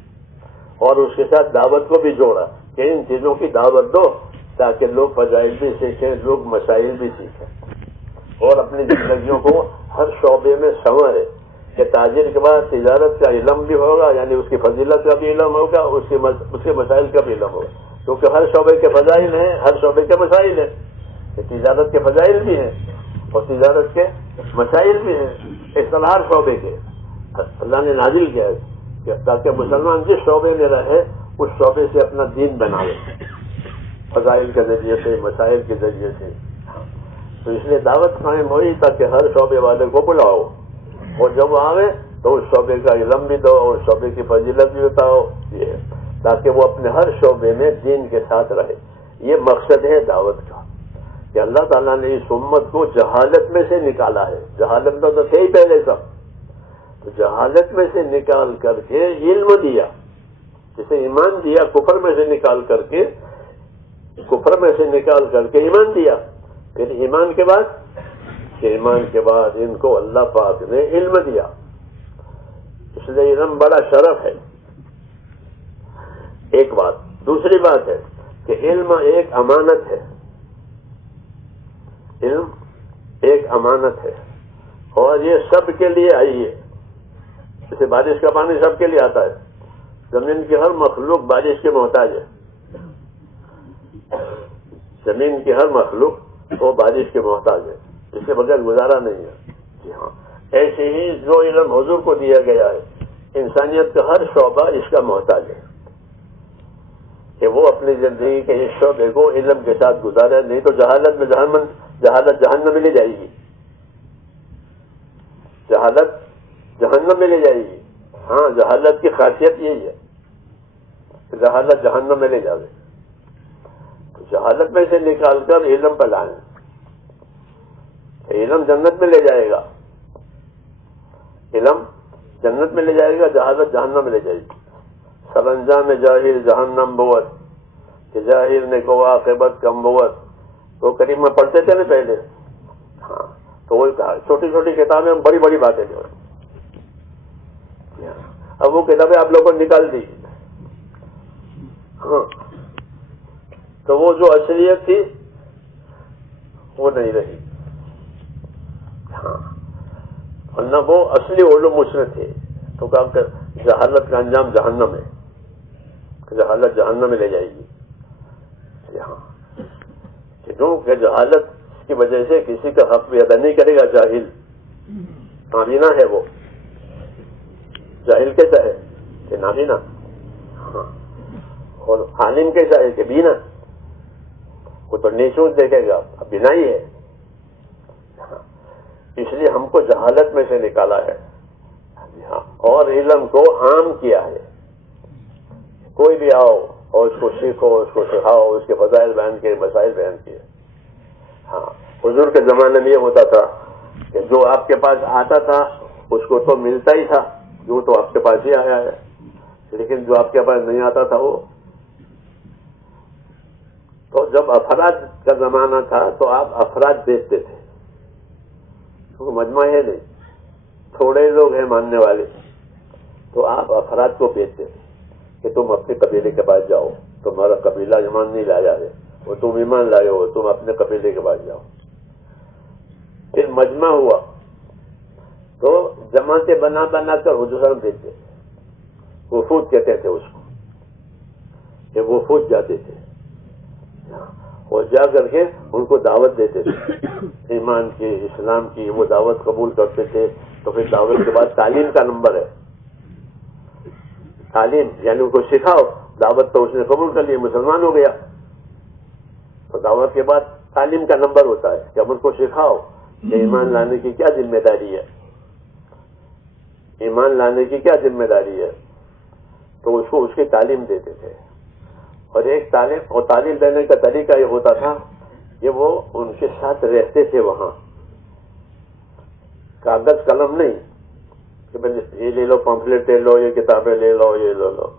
اور اس کے ساتھ دعوت کو بھی جوڑا کہ ان چیزوں کی دعوت دو تاکہ لوگ فضائل بھی سیکھیں، لوگ مسائل بھی سیکھیں، اور اپنی زندگیوں کو ہر شعبے میں سنورے. کہ تاجر کے بعد تجارت کا علم بھی ہوگا، یعنی اس کی فضیلت کا بھی علم ہوگا، اس کے مسائل کا بھی علم ہوگا، کیونکہ ہر شعبے کے فضائل ہیں، ہر شعبے کے مسائل ہیں. کہ تجارت کے فضائل بھی ہیں اور تجارت کے مسائل بھی ہیں، اس طرح ہر شعبے کے اللہ نے نازل کیا ہے کہ تاکہ مسلمان جس شعبے میں رہے اس شعبے سے اپنا دین بنائے، فضائل کے ذریعے سے، مسائل کے ذریعے سے. تو اس لیے دعوت قائم ہوئی تاکہ ہر شعبے والے کو بلاؤ، اور جب وہ آئے تو اس شعبے کا علم بھی دو اور شعبے کی فضیلت بھی بتاؤ، یہ تاکہ وہ اپنے ہر شعبے میں دین کے ساتھ رہے. یہ مقصد ہے دعوت کا کہ اللہ تعالیٰ نے اس امت کو جہالت میں سے نکالا ہے. جہالت میں تو تھے ہی پہلے سب، تو جہالت میں سے نکال کر کے علم دیا، جسے ایمان دیا کفر میں سے نکال کر کے، کفر میں سے نکال کر کے ایمان دیا. پھر ایمان کے بعد ان کو اللہ پاک نے علم دیا. اس لیے علم بڑا شرف ہے. ایک بات. دوسری بات ہے کہ علم ایک امانت ہے. علم ایک امانت ہے اور یہ سب کے لیے آئی ہے. جیسے بارش کا پانی سب کے لیے آتا ہے، زمین کی ہر مخلوق بارش کے محتاج ہے. زمین کی ہر مخلوق وہ بارش کے محتاج ہے، اس کے بغیر گزارا نہیں ہے. جی ہاں، ایسے ہی جو علم حضور کو دیا گیا ہے، انسانیت کا ہر شعبہ اس کا محتاج ہے کہ وہ اپنی زندگی کے اس شعبے کو علم کے ساتھ گزارے، نہیں تو جہالت میں جہنم میں لے جائے گی. جہالت جہنم میں لے جائے گی. ہاں، جہالت کی خاصیت یہی ہے کہ جہالت جہنم میں لے جائے. تو جہالت میں سے نکال کر علم پہ لائیں. علم جنت میں لے جائے گا، علم جنت میں لے جائے گا، جہالت جہنم میں لے جائے گی. سر انجام جاہل جہنم بوت کہ جاہل نے کو عاقبت کم بوت. تو کریم میں پڑھتے تھے نا پہلے. ہاں تو وہ چھوٹی چھوٹی کتابیں بڑی بڑی باتیں جو ہیں. اب وہ کتابیں آپ لوگوں نے نکال دی. ہاں تو وہ جو اصلیت تھی وہ نہیں رہی. ہاں ورنہ وہ اصلی علوم اس میں تھے. تو کہا کہ جہالت کا انجام جہنم ہے، جہالت جہنم میں لے جائے گی. ہاں کیونکہ جہالت کی وجہ سے کسی کا حق بھی ادا نہیں کرے گا. جاہل نابینا ہے، وہ جاہل کیسا ہے کہ نابینا. ہاں اور عالم کیسا ہے کہ بینا. وہ تو نیچوز دیکھے گا، اب بینا ہی ہے. اس لیے ہم کو جہالت میں سے نکالا ہے اور علم کو عام کیا ہے. کوئی بھی آؤ اور اس کو سیکھو، اس کو سکھاؤ، اس کے فضائل بیان کیے، مسائل بیان کیے. ہاں حضور کے زمانے میں یہ ہوتا تھا کہ جو آپ کے پاس آتا تھا اس کو تو ملتا ہی تھا، جو تو آپ کے پاس ہی آیا ہے. لیکن جو آپ کے پاس نہیں آتا تھا وہ تو جب افراد کا زمانہ تھا تو آپ افراد بیچتے تھے. مجمع ہے نہیں، تھوڑے لوگ ہیں ماننے والے، تو آپ افراد کو بیچتے تھے کہ تم اپنے قبیلے کے پاس جاؤ، تمہارا قبیلہ ایمان نہیں لایا ہے، اور تم ایمان لائے ہو، تم اپنے قبیلے کے پاس جاؤ. پھر مجمع ہوا تو جماعتیں بنا بنا کر حضور بھیجتے تھے. وفود کہتے تھے اس کو، کہ وفود جاتے تھے اور جا کر کے ان کو دعوت دیتے تھے ایمان کی، اسلام کی. وہ دعوت قبول کرتے تھے. تو پھر دعوت کے بعد تعلیم کا نمبر ہے. تعلیم یعنی ان کو سکھاؤ. دعوت تو اس نے قبول کر لی، مسلمان ہو گیا. تو دعوت کے بعد تعلیم کا نمبر ہوتا ہے کہ اب ان کو سکھاؤ کہ ایمان لانے کی کیا ذمہ داری ہے، ایمان لانے کی کیا ذمہ داری ہے. تو اس کو اس کی تعلیم دیتے تھے. اور ایک تعلیم دینے کا طریقہ یہ ہوتا تھا کہ وہ ان کے ساتھ رہتے تھے وہاں. کاغذ قلم نہیں کہ یہ لے لو، پمفلیٹ لے لو، یہ کتابیں لے لو، یہ لے لو،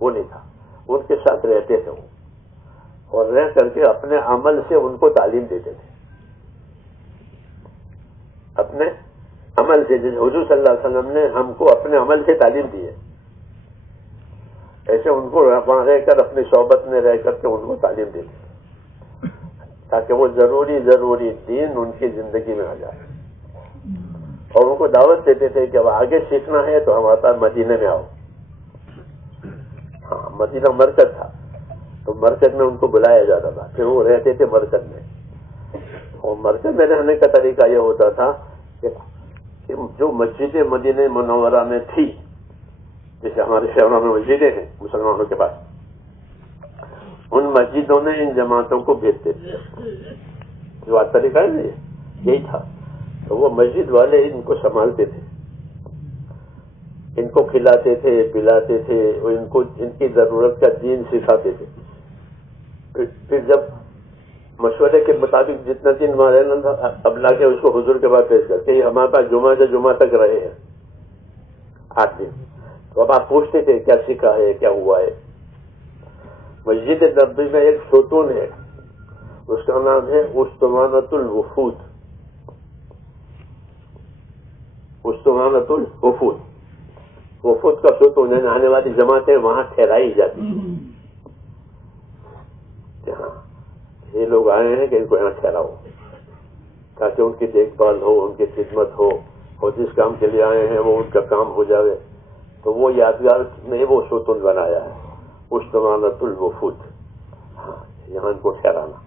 وہ نہیں تھا. ان کے ساتھ رہتے تھے وہ، اور رہ کر کے اپنے عمل سے ان کو تعلیم دیتے تھے. اپنے عمل سے، جیسے حضور صلی اللہ علیہ وسلم نے ہم کو اپنے عمل سے تعلیم دی ہے، ایسے ان کو وہاں رہ کر اپنی صحبت میں رہ کر کے ان کو تعلیم دیتے تاکہ وہ ضروری دین ان کی زندگی میں آ جائے. اور ان کو دعوت دیتے تھے کہ اب آگے سیکھنا ہے تو ہمارے پاس مدینے میں آؤ. ہاں مدینہ مرکز تھا، تو مرکز میں ان کو بلایا جاتا تھا. پھر وہ رہتے تھے مرکز میں. اور مرکز میں رہنے کا طریقہ یہ ہوتا تھا کہ جو مسجد مدینہ منورہ میں تھی، جیسے ہمارے شہروں میں مسجدیں ہیں مسلمانوں کے پاس، ان مسجدوں میں ان جماعتوں کو بھیجتے تھے. جو آج طریقہ ہے نا یہی تھا. تو وہ مسجد والے ان کو سنبھالتے تھے، ان کو کھلاتے تھے، پلاتے تھے، اور ان کی ضرورت کا دین سکھاتے تھے. پھر جب مشورے کے مطابق جتنا دن وہاں رہنا تھا اب لا کے اس کو حضور کے بعد پیش کر کے ہمارے پاس جمعہ سے جمعہ تک رہے ہیں 8 دن. تو اب آپ پوچھتے تھے کیا سیکھا ہے، کیا ہوا ہے. مسجد نبوی میں ایک ستون ہے، اس کا نام ہے اسطوانۃ الوفود. اسطوانۃ الوفود، وفود کا ستون ہے، آنے والی جماعتیں وہاں ٹھہرائی جاتی ہیں. ہاں یہ لوگ آئے ہیں کہ ان کو یہاں ٹھہراؤ تاکہ ان کی دیکھ بھال ہو، ان کی خدمت ہو، اور جس کام کے لیے آئے ہیں وہ ان کا کام ہو جائے. تو وہ یادگار میں وہ ستون بنایا ہے اسطوانۃ الوفود. ہاں یہاں ان کو ٹھہرانا.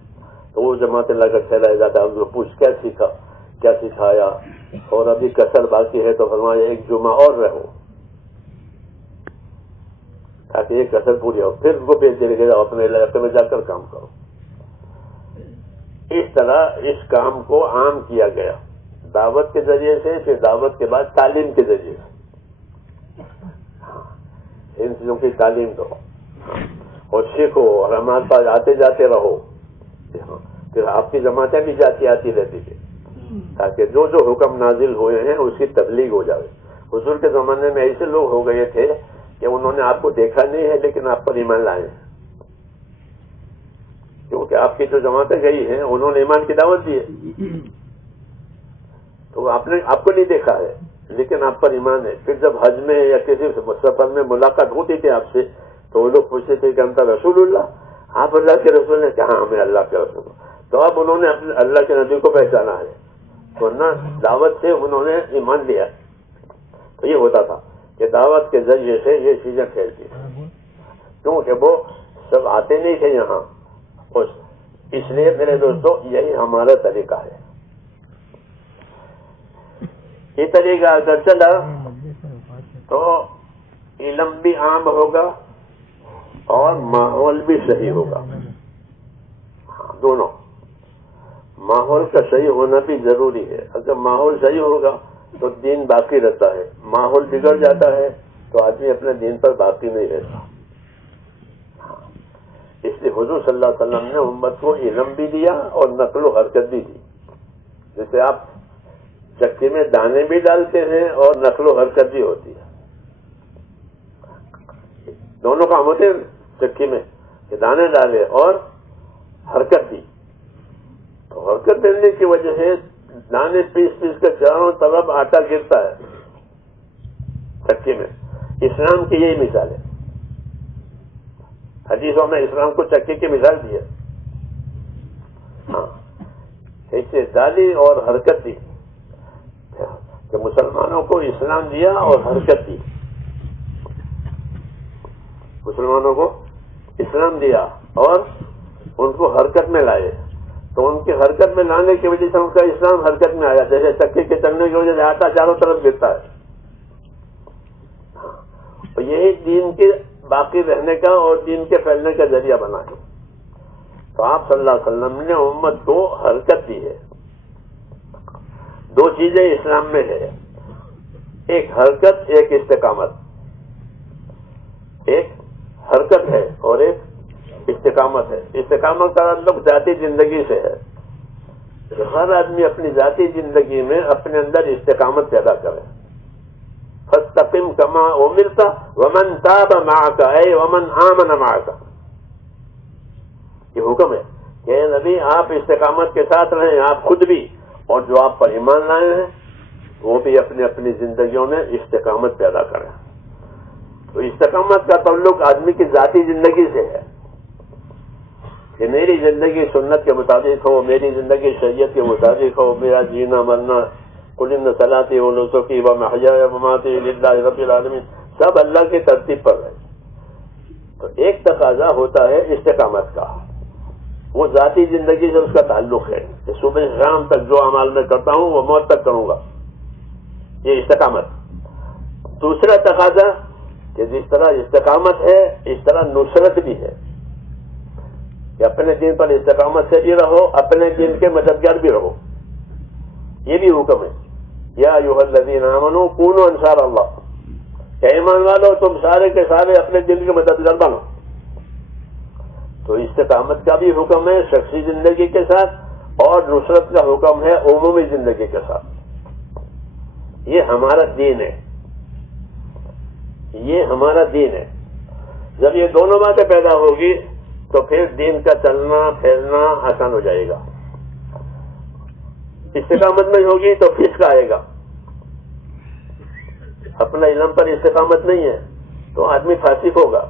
تو وہ جماعتیں لگا ٹھہرایا جاتا ہے. ان کو پوچھ کیا سیکھا، کیا سکھایا، اور ابھی کسر باقی ہے تو فرمایا ایک جمعہ اور رہو تاکہ یہ کسر پوری ہو. پھر ان کو بھیج دے گا اپنے علاقے میں جا کر کام کرو. اس طرح اس کام کو عام کیا گیا دعوت کے ذریعے سے، پھر دعوت کے بعد تعلیم کے ذریعے سے. ان چیزوں کی تعلیم دو اور سیکھو، اور ہمارے پاس آتے جاتے رہو. پھر آپ کی جماعتیں بھی جاتی آتی رہتی تھی. تاکہ جو جو حکم نازل ہوئے ہیں اس کی تبلیغ ہو جائے. حضور کے زمانے میں ایسے لوگ ہو گئے تھے کہ انہوں نے آپ کو دیکھا نہیں ہے لیکن آپ پر ایمان لائے ہیں، کیونکہ آپ کی جو جماعتیں گئی ہیں انہوں نے ایمان کی دعوت دی ہے، تو آپ نے آپ کو نہیں دیکھا ہے لیکن آپ پر ایمان ہے. پھر جب حج میں یا کسی سفر میں ملاقات ہوتی تھی آپ سے تو وہ لوگ پوچھتے تھے کہ انت رسول اللہ، آپ اللہ کے رسول نے کہا ہمیں اللہ کے رسول، تو اب انہوں نے اپنے اللہ کے نبی کو پہچانا ہے، ورنہ دعوت سے انہوں نے ایمان لیا. تو یہ ہوتا تھا کہ دعوت کے ذریعے سے یہ چیزیں پھیلتی تھیں، کیونکہ وہ سب آتے نہیں تھے یہاں. اس لیے میرے دوستو یہی ہمارا طریقہ ہے. یہ طریقہ اگر چلا تو علم بھی عام ہوگا اور ماحول بھی صحیح ہوگا. دونوں ماحول کا صحیح ہونا بھی ضروری ہے. اگر ماحول صحیح ہوگا تو دین باقی رہتا ہے، ماحول بگڑ جاتا ہے تو آدمی اپنے دین پر باقی نہیں رہتا. اس لیے حضور صلی اللہ علیہ وسلم نے امت کو علم بھی دیا اور نقل و حرکت بھی دی. جیسے آپ چکی میں دانے بھی ڈالتے ہیں اور نقل و حرکت بھی ہوتی ہے، دونوں کام ہوتے ہیں چکی میں کہ دانے ڈالے اور حرکت دی. تو حرکت دینے کی وجہ سے دانے پیس پیس کے چاروں طرف آٹا گرتا ہے چکی میں. اسلام کی یہی مثال ہے. حدیثوں میں اسلام کو چکی کی مثال دی ہے. ہاں ایسے ڈالی اور حرکت دی کہ مسلمانوں کو اسلام دیا اور حرکت دی. مسلمانوں کو اسلام دیا اور ان کو حرکت میں لائے، تو ان کی حرکت میں لانے کی وجہ سے ان کا اسلام حرکت میں آیا. جیسے چکی کے چلنے کی وجہ سے آٹا چاروں طرف گرتا ہے. تو یہی دین کے باقی رہنے کا اور دین کے پھیلنے کا ذریعہ بنا ہے. تو آپ صلی اللہ علیہ وسلم نے امت کو حرکت دی ہے. دو چیزیں اسلام میں ہے، ایک حرکت ایک استقامت. ایک حرکت ہے اور ایک استقامت ہے. استقامت کا تعلق ذاتی زندگی سے ہے. ہر آدمی اپنی ذاتی زندگی میں اپنے اندر استقامت پیدا کرے. فاستقم كما امرت ومن تاب معك اي ومن آمن معك. یہ حکم ہے کہ نبی آپ استقامت کے ساتھ رہیں، آپ خود بھی اور جو آپ پر ایمان لائے ہیں وہ بھی اپنی اپنی زندگیوں میں استقامت پیدا کریں. تو استقامت کا تعلق آدمی کی ذاتی زندگی سے ہے کہ میری زندگی سنت کے مطابق ہو، میری زندگی شریعت کے مطابق ہو، میرا جینا مرنا قل ان صلاتی و نسکی و محیای و مماتی للہ رب العالمین سب اللہ کی ترتیب پر ہے. تو ایک تقاضا ہوتا ہے استقامت کا، وہ ذاتی زندگی سے اس کا تعلق ہے کہ صبح شام تک جو اعمال میں کرتا ہوں وہ موت تک کروں گا، یہ استقامت. دوسرا تقاضا کہ جس طرح استقامت ہے اس طرح نصرت بھی ہے کہ اپنے دین پر استقامت سے بھی رہو، اپنے دین کے مددگار بھی رہو. یہ بھی حکم ہے یا ایھا الذین آمنوا کونوا انصار اللہ، کہ ایمان والو تم سارے کے سارے اپنے دین کے مددگار بنو. تو استقامت کا بھی حکم ہے شخصی زندگی کے ساتھ اور نصرت کا حکم ہے عمومی زندگی کے ساتھ. یہ ہمارا دین ہے، یہ ہمارا دین ہے. جب یہ دونوں باتیں پیدا ہوگی تو پھر دین کا چلنا پھیلنا آسان ہو جائے گا. استقامت میں ہوگی تو فسق آئے گا. اپنا علم پر استقامت نہیں ہے تو آدمی فاسق ہوگا.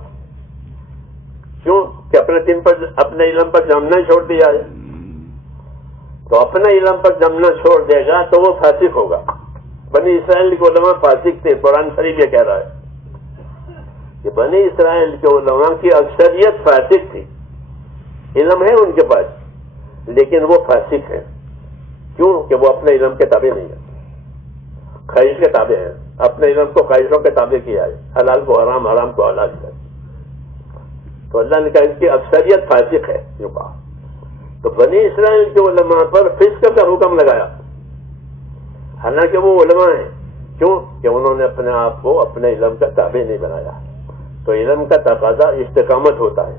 کیوں کہ اپنے علم پر جمنا چھوڑ دیا ہے. تو اپنے علم پر جمنا چھوڑ دے گا تو وہ فاسق ہوگا. بنی اسرائیل کے علماء فاسق تھے. قرآن شریف یہ کہہ رہا ہے کہ بنی اسرائیل کے علماء کی اکثریت فاسق تھی. علم ہے ان کے پاس لیکن وہ فاسق ہیں. کیوں کہ وہ اپنے علم کے تابع نہیں ہے، خواہش کے تابع ہیں. اپنے علم کو خواہشوں کے تابع کیا ہے، حلال کو حرام، حرام کو حلال کیا. تو اللہ نے کہا ان کی اکثریت فاسق ہے. یوں کہا تو بنی اسرائیل کے علماء پر فسق کا حکم لگایا، حالانکہ وہ علماء ہیں. کیوں کہ انہوں نے اپنے آپ کو اپنے علم کا تابع نہیں بنایا. تو علم کا تقاضا استقامت ہوتا ہے.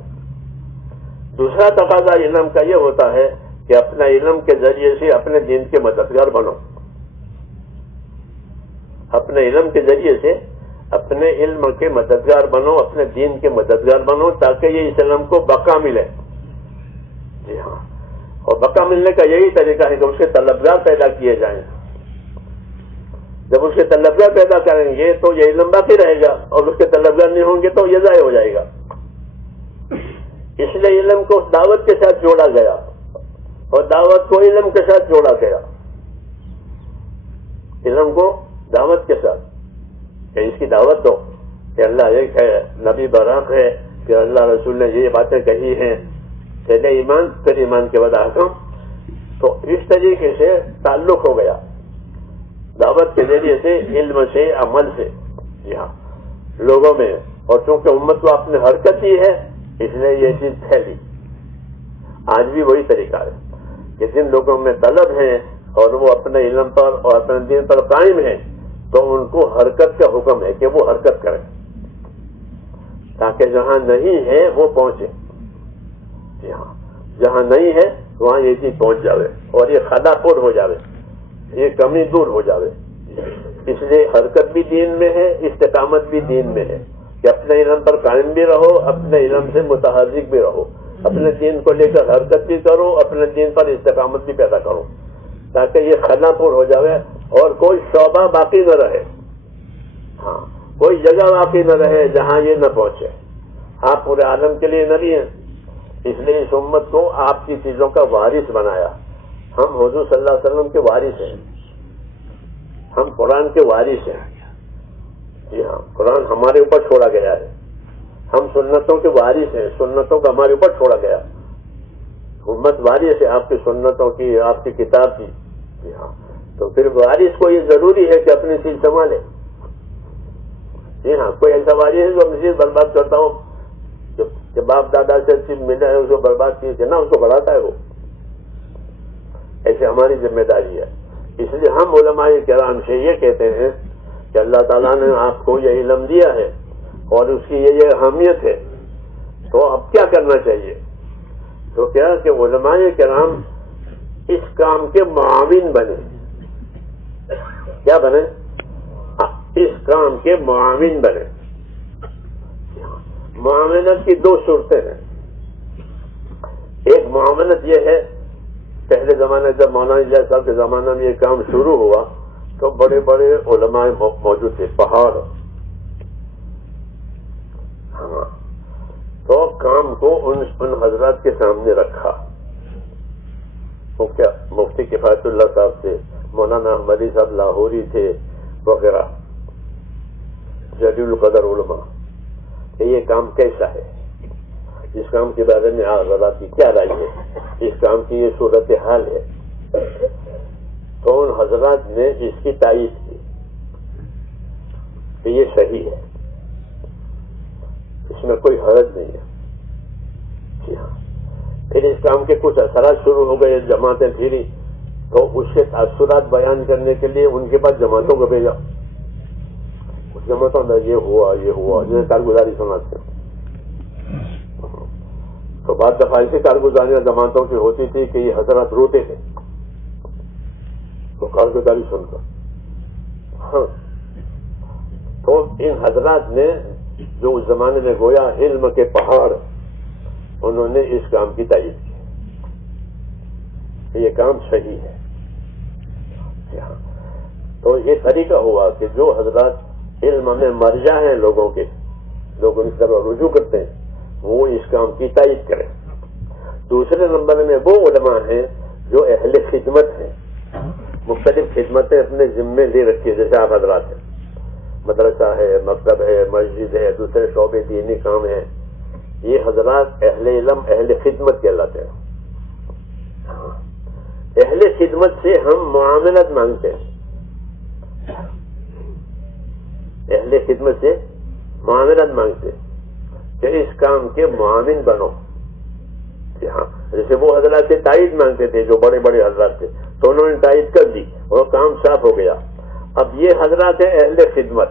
دوسرا تقاضا علم کا یہ ہوتا ہے کہ اپنا علم کے ذریعے سے اپنے دین کے مددگار بنو، اپنے علم کے ذریعے سے اپنے علم کے مددگار بنو، اپنے دین کے مددگار بنو، تاکہ یہ اس علم کو بقا ملے. جی ہاں، اور بقا ملنے کا یہی طریقہ ہے کہ اس کے طلبگار پیدا کیے جائیں. جب اس کے طلبگار پیدا کریں گے تو یہ علم باقی رہے گا، اور اس کے طلبگار نہیں ہوں گے تو یہ ضائع ہو جائے گا. اس لیے علم کو دعوت کے ساتھ جوڑا گیا، اور دعوت کو علم کے ساتھ جوڑا گیا. علم کو دعوت کے ساتھ کہ اس کی دعوت دو کہ اللہ ایک ہے، نبی برحق ہے، کہ اللہ رسول نے یہ باتیں کہی ہیں، پہلے ایمان پھر ایمان کے بعد احکام. تو اس طریقے سے تعلق ہو گیا دعوت کے ذریعے سے، علم سے، عمل سے. جی ہاں، لوگوں میں. اور چونکہ امت کو آپ نے حرکت دی ہے اس لیے یہ چیز پھیلی. آج بھی وہی طریقہ ہے کہ جن لوگوں میں طلب ہے اور وہ اپنے علم پر اور اپنے دین پر قائم ہے تو ان کو حرکت کا حکم ہے کہ وہ حرکت کریں، تاکہ جہاں نہیں ہے وہ پہنچے. جی ہاں، جہاں نہیں ہے وہاں یہ چیز پہنچ جاوے اور یہ خلا پور ہو جاوے، یہ کمی دور ہو جاوے. اس لیے حرکت بھی دین میں ہے، استقامت بھی دین میں ہے کہ اپنے علم پر قائم بھی رہو، اپنے علم سے متحرک بھی رہو، اپنے دین کو لے کر حرکت بھی کرو، اپنے دین پر استقامت بھی پیدا کرو، تاکہ یہ خلا پور ہو جاوے اور کوئی شعبہ باقی نہ رہے. ہاں، کوئی جگہ باقی نہ رہے جہاں یہ نہ پہنچے. آپ پورے عالم کے لیے نبی ہیں، اس لیے اس امت کو آپ کی چیزوں کا وارث بنایا. ہم حضور صلی اللہ علیہ وسلم کے وارث ہیں، ہم قرآن کے وارث ہیں. جی ہاں، قرآن ہمارے اوپر چھوڑا گیا ہے. ہم سنتوں کے وارث ہیں، سنتوں کا ہمارے اوپر چھوڑا گیا. امت وارث ہے آپ کی سنتوں کی، آپ کی کتاب کی. جی ہاں، تو پھر وارث کو یہ ضروری ہے کہ اپنی چیز سنبھالے. جی ہاں، کوئی ایسا وارث ہے جو اپنی چیز برباد کرتا ہو، کہ باپ دادا سے چیز ملا ہے اس کو برباد کیے نہ اس کو بڑھاتا ہے وہ. ایسے ہماری ذمہ داری ہے. اس لیے ہم علماء کرام سے یہ کہتے ہیں کہ اللہ تعالیٰ نے آپ کو یہ علم دیا ہے اور اس کی یہ اہمیت ہے، تو اب کیا کرنا چاہیے؟ تو کیا کہ علماء کرام اس کام کے معاون بنے. کیا بنے؟ اس کام کے معاون بنے. معاونت کی دو صورتیں ہیں. ایک معاونت یہ ہے، پہلے زمانے جب مولانا الیاس صاحب کے زمانے میں یہ کام شروع ہوا تو بڑے بڑے علماء موجود تھے، پہاڑ. ہاں، تو کام کو ان حضرات کے سامنے رکھا. وہ کیا مفتی کفایت اللہ صاحب تھے، مولانا احمدی صاحب لاہوری تھے وغیرہ، جلیل القدر علماء، کہ یہ کام کیسا ہے، اس کام کے بارے میں حضرات کی کیا رائے ہے، اس کام کی یہ صورت حال ہے. تو ان حضرات نے اس کی تائید کی کہ یہ صحیح ہے، اس میں کوئی حرج نہیں ہے. جی ہاں، پھر اس کام کے کچھ اثرات شروع ہو گئے، جماعتیں پھری، تو اس کے تاثرات بیان کرنے کے لیے ان کے پاس جماعتوں کو بھیجا. اس جماعتوں میں یہ ہوا جیسے کارگزاری سناتے ہیں. تو بعض دفعہ ایسی کارگزاریاں جماعتوں کی ہوتی تھی کہ یہ حضرات روتے تھے تو کارگزاری سن کر. ہاں، تو ان حضرات نے جو اس زمانے میں گویا علم کے پہاڑ، انہوں نے اس کام کی تائید کی کہ یہ کام صحیح ہے. تو یہ طریقہ ہوا کہ جو حضرات علم میں مرجع ہیں لوگوں کے، لوگ ان کی طرف رجوع کرتے ہیں، وہ اس کام کی تائید کریں. دوسرے نمبر میں وہ علماء ہیں جو اہل خدمت ہیں، مختلف خدمتیں اپنے ذمے لے رکھی ہے، جیسے آپ حضرات ہیں، مدرسہ ہے، مکتب ہے، مسجد ہے، دوسرے شعبے دینی کام ہیں. یہ حضرات اہل علم، اہل خدمت کہلاتے ہیں. اہل خدمت سے ہم معاملت مانگتے ہیں، اہل خدمت سے معاملت مانگتے ہیں کہ اس کام کے معاون بنو. ہاں، جیسے وہ حضرات سے تائید مانگتے تھے جو بڑے بڑے حضرات تھے، تو انہوں نے تائید کر دی اور کام صاف ہو گیا. اب یہ حضرات ہیں اہل خدمت،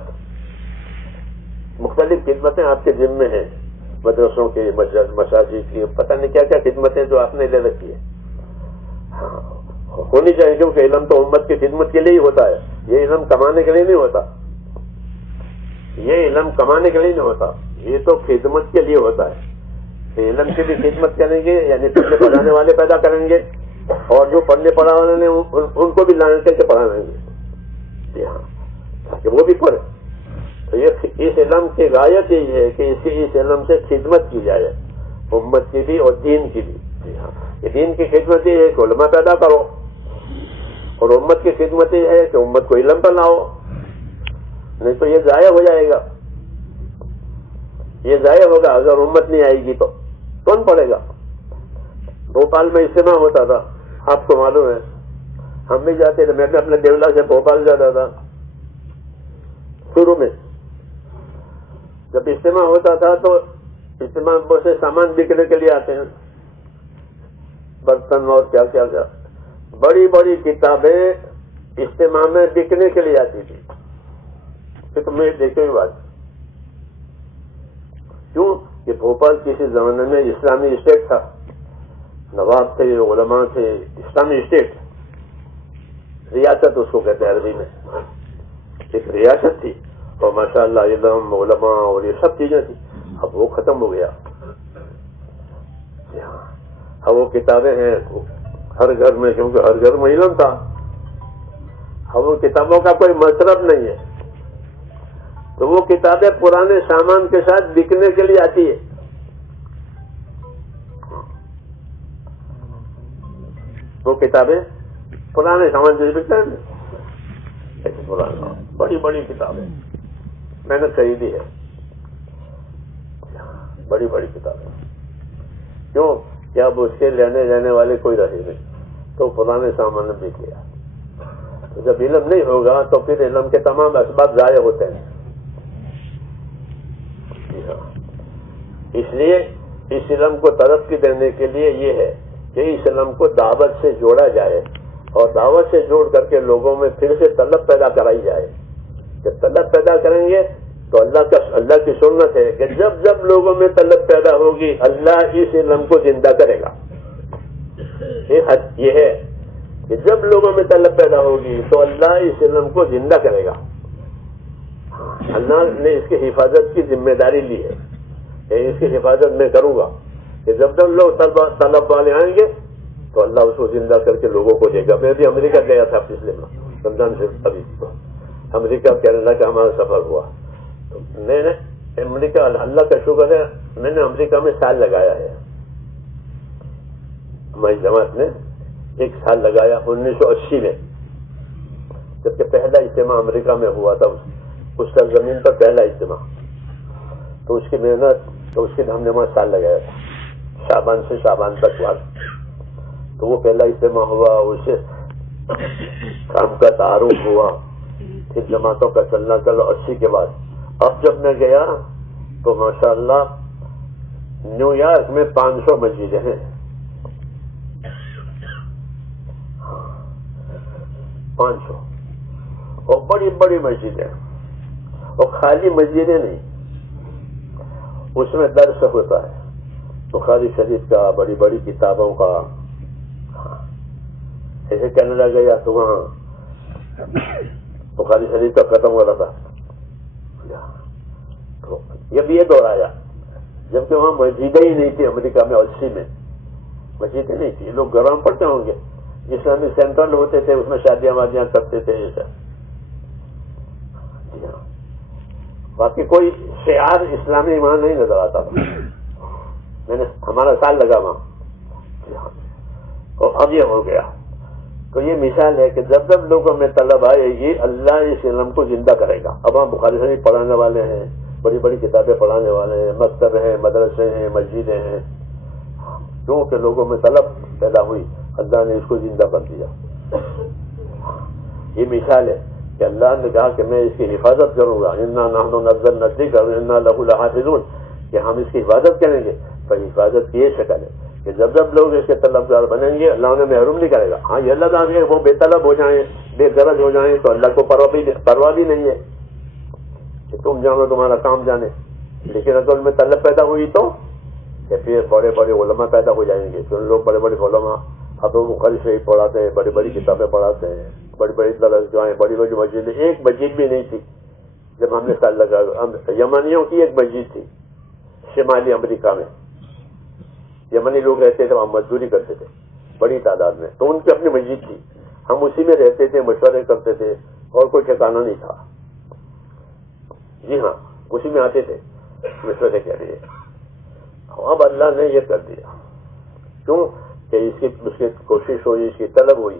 مختلف خدمتیں آپ کے ذمے ہیں، مدرسوں کی، مساجد کی، پتہ نہیں کیا کیا خدمتیں جو آپ نے لے رکھی ہے. ہونی چاہیے، کیونکہ علم تو امت کی خدمت کے لیے ہی ہوتا ہے، یہ علم کمانے کے لیے نہیں ہوتا، یہ علم کمانے کے لیے نہیں ہوتا، یہ تو خدمت کے لیے ہوتا ہے. علم کی بھی خدمت کریں گے، یعنی پڑھنے پڑھانے والے پیدا کریں گے، اور جو پڑھنے پڑھانے والے ان کو بھی لائن کر کے پڑھائیں گے. جی ہاں، تاکہ وہ بھی پڑھے. تو یہ اس علم کی غایت یہی ہے کہ اس علم سے خدمت کی جائے، امت کی بھی اور دین کی بھی. جی ہاں، یہ دین کی خدمت یہ ہے کہ علماء پیدا کرو، اور امت کی خدمت یہ ہے کہ امت کو علم پر لاؤ، نہیں تو یہ ضائع ہو جائے گا. یہ ضائع ہوگا اگر امت نہیں آئے گی تو کون پڑھے گا. بھوپال میں اجتماع ہوتا تھا، آپ کو معلوم ہے، ہم بھی جاتے تھے. میں بھی اپنے دیولا سے بھوپال جاتا تھا شروع میں. جب اجتماع ہوتا تھا تو اجتماع بہت سے سامان بکنے کے لیے آتے ہیں، برتن اور کیا کیا کیا. بڑی بڑی کتابیں اجتماع میں بکنے کے لیے آتی تھی. پھر میں دیکھے ہوئی بات کیوں کہ بھوپال کسی زمانے میں اسلامی اسٹیٹ تھا، نواب تھے، علماء تھے، اسلامی اسٹیٹ، ریاست اس کو کہتے ہیں عربی میں. ایک ریاست تھی، اور ماشاء اللہ علم، علماء اور یہ سب چیزیں تھی. اب وہ ختم ہو گیا. اب وہ کتابیں ہیں ہر گھر میں، کیونکہ ہر گھر میں علم تھا. اب وہ کتابوں کا کوئی مصرف نہیں ہے، تو وہ کتابیں پرانے سامان کے ساتھ بکنے کے لیے آتی ہے. وہ کتابیں پرانے سامان سے بکتے ہیں، ایسے پرانا بڑی بڑی کتابیں میں نے خریدی ہے، بڑی بڑی کتابیں. کیوں کہ اب اس کے لینے جانے والے کوئی رہے نہیں، تو پرانے سامان نے بک لیا. تو جب علم نہیں ہوگا تو پھر علم کے تمام اسباب ضائع ہوتے ہیں. اس لیے اس علم کو ترقی دینے کے لیے یہ ہے کہ اس علم کو دعوت سے جوڑا جائے، اور دعوت سے جوڑ کر کے لوگوں میں پھر سے طلب پیدا کرائی جائے. جب طلب پیدا کریں گے تو اللہ کی سنت ہے کہ جب جب لوگوں میں طلب پیدا ہوگی اللہ اس علم کو زندہ کرے گا. یہ ہے کہ جب لوگوں میں طلب پیدا ہوگی تو اللہ اس علم کو زندہ کرے گا. اللہ نے اس کی حفاظت کی ذمہ داری لی ہے کہ اس کی حفاظت میں کروں گا، کہ جب جب لوگ طلب والے آئیں گے تو اللہ اس کو زندہ کر کے لوگوں کو دے گا. میں بھی امریکہ گیا تھا پچھلے رمضان سے ابھی، امریکہ کینیڈا کا ہمارا سفر ہوا. تو میں نے امریکہ، اللہ کا شکر ہے، میں نے امریکہ میں سال لگایا ہے. ہماری جماعت نے 1 سال لگایا 1980 میں، جبکہ پہلا اجتماع امریکہ میں ہوا تھا، اس سرزمین پر پہلا اجتماع. تو اس کی محنت، تو اس کے ہم نے وہاں سال لگایا تھا، شعبان سے شعبان تک ہوا. تو وہ پہلا اجتماع ہوا، اس سے کام کا تعارف ہوا، پھر جماعتوں کا چلنا چلو 80 کے بعد. اب جب میں گیا تو ماشاءاللہ نیو یارک میں 500 مسجدیں ہیں، 500، اور بڑی بڑی مسجدیں، اور خالی مسجدیں نہیں، اس میں درس ہوتا ہے بخاری شریف کا، بڑی بڑی کتابوں کا. ایسے کینیڈا گیا تو وہاں بخاری شریف کا ختم ہو رہا تھا. تو جب یہ دور آیا جبکہ وہاں مسجدیں ہی نہیں تھی، امریکہ میں 80 میں مسجدیں نہیں تھی. لوگ گرام پڑتے ہوں گے، اسلامی سینٹرل ہوتے تھے، اس میں شادیاں وادیاں کرتے تھے ایسا. باقی کوئی شعار اسلامی وہاں نہیں نظر آتا تھا. میں نے ہمارا سال لگا وہاں، اور اب یہ ہو گیا. تو یہ مثال ہے کہ جب جب لوگوں میں طلب آئے گی اللہ اس علم کو زندہ کرے گا. اب ہم بخاری شریف پڑھانے والے ہیں، بڑی بڑی کتابیں پڑھانے والے ہیں، مکتب ہیں، مدرسے ہیں، مسجدیں ہیں، کیونکہ لوگوں میں طلب پیدا ہوئی، اللہ نے اس کو زندہ کر دیا. یہ مثال ہے کہ اللہ نے کہا کہ میں اس کی حفاظت کروں گا، انا نحن نزلنا الذکر وانا لہ لحافظون، کہ ہم اس کی حفاظت کریں گے. تو حفاظت کی یہ شکل ہے کہ جب جب لوگ اس کے طلبگار بنیں گے اللہ انہیں محروم نہیں کرے گا. ہاں یہ اللہ تعالیٰ وہ بے طلب ہو جائیں، بے غرض ہو جائیں تو اللہ کو پرواہ بھی نہیں ہے کہ تم جانو تمہارا کام جانے. لیکن اگر ان میں طلب پیدا ہوئی تو پھر بڑے بڑے علماء پیدا ہو جائیں گے. تو لوگ بڑے بڑے علماء اب وہ بخاری شریف پڑھاتے ہیں، بڑی بڑی کتابیں پڑھاتے ہیں، بڑی بڑی درسگاہیں، بڑی بڑی مسجدیں. ایک مسجد بھی نہیں تھی جب ہم نے سال لگا. یمنیوں کی ایک مسجد تھی شمالی امریکہ میں. یمنی لوگ رہتے تھے، وہاں مزدوری کرتے تھے بڑی تعداد میں، تو ان کی اپنی مسجد تھی. ہم اسی میں رہتے تھے، مشورے کرتے تھے، اور کوئی ٹھکانا نہیں تھا. جی ہاں، اسی میں آتے تھے مشورے کے لیے. اب اللہ نے یہ کر دیا، کیوں کہ اس کی کوشش ہوئی، اس کی طلب ہوئی.